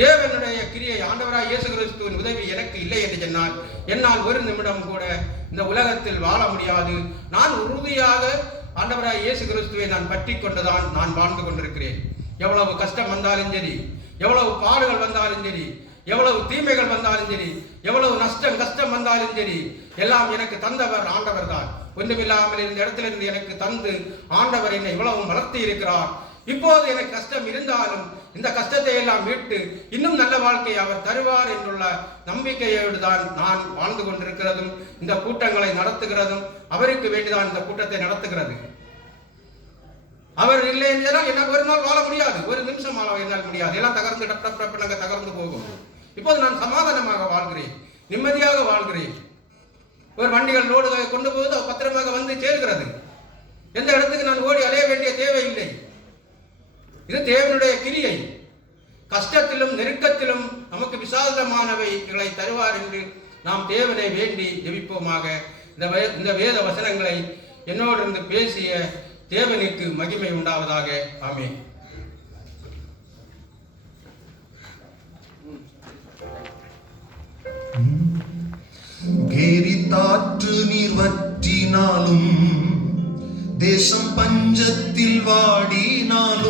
தேவனுடைய கிரியை. ஆண்டவராய் இயேசு கிறிஸ்துவின் உதவி எனக்கு இல்லை என்று சொன்னால் என்னால் ஒரு நிமிடம் கூட இந்த உலகத்தில் வாழ முடியாது. நான் உறுதியாக ஆண்டவராய் இயேசு கிறிஸ்துவை நான் பற்றி கொண்டுதான் நான் வாழ்ந்து கொண்டிருக்கிறேன். எவ்வளவு கஷ்டம் வந்தாலும் சரி, எவ்வளவு பாடுகள் வந்தாலும் சரி, எவ்வளவு தீமைகள் வந்தாலும் சரி, எவ்வளவு கஷ்டம் வந்தாலும் சரி, எல்லாம் எனக்கு தந்தவர் ஆண்டவர் தான். ஒன்றுமில்லாமல் இருந்த இடத்திலிருந்து எனக்கு தந்து ஆண்டவர் என்னை இவ்வளவு வளர்த்தி இருக்கிறார். இப்போது எனக்கு கஷ்டம் இருந்தாலும் இந்த கஷ்டத்தை எல்லாம் மீட்டு இன்னும் நல்ல வாழ்க்கை அவர் தருவார் என்றுள்ள நம்பிக்கையோடு தான் நான் வாழ்ந்து கொண்டிருக்கிறதும் இந்த கூட்டங்களை நடத்துகிறதும் அவருக்கு வேண்டிதான் இந்த கூட்டத்தை நடத்துகிறது. அவர் இல்லை என்றால் என்னால் ஒரு நாள் வாழ முடியாது, ஒரு நிமிஷம் வாழ என்னால் முடியாது. எல்லாம் தகர்ந்து டப்ப தகர்ந்து போகும். இப்போது நான் சமாதானமாக வாழ்கிறேன், நிம்மதியாக வாழ்கிறேன். ஒரு வண்டிகள் லோடு கொண்டு போது பத்திரமாக வந்து சேர்கிறது. எந்த இடத்துக்கு நான் ஓடி அலைய வேண்டிய தேவையில்லை. இது தேவனுடைய கிரியை. கஷ்டத்திலும் நெருக்கத்திலும் நமக்கு விசாலமானவைகளை தருவார் என்று நாம் தேவனை வேண்டி ஜெபிப்போமாக. இந்த வேத வசனங்களை என்னோடு இருந்து பேசிய தேவனுக்கு மகிமை உண்டாவதாக. ஆமென். கேரித்தாற்று நீர் வற்றினாலும் தேசம் பஞ்சத்தில் வாடினாலும்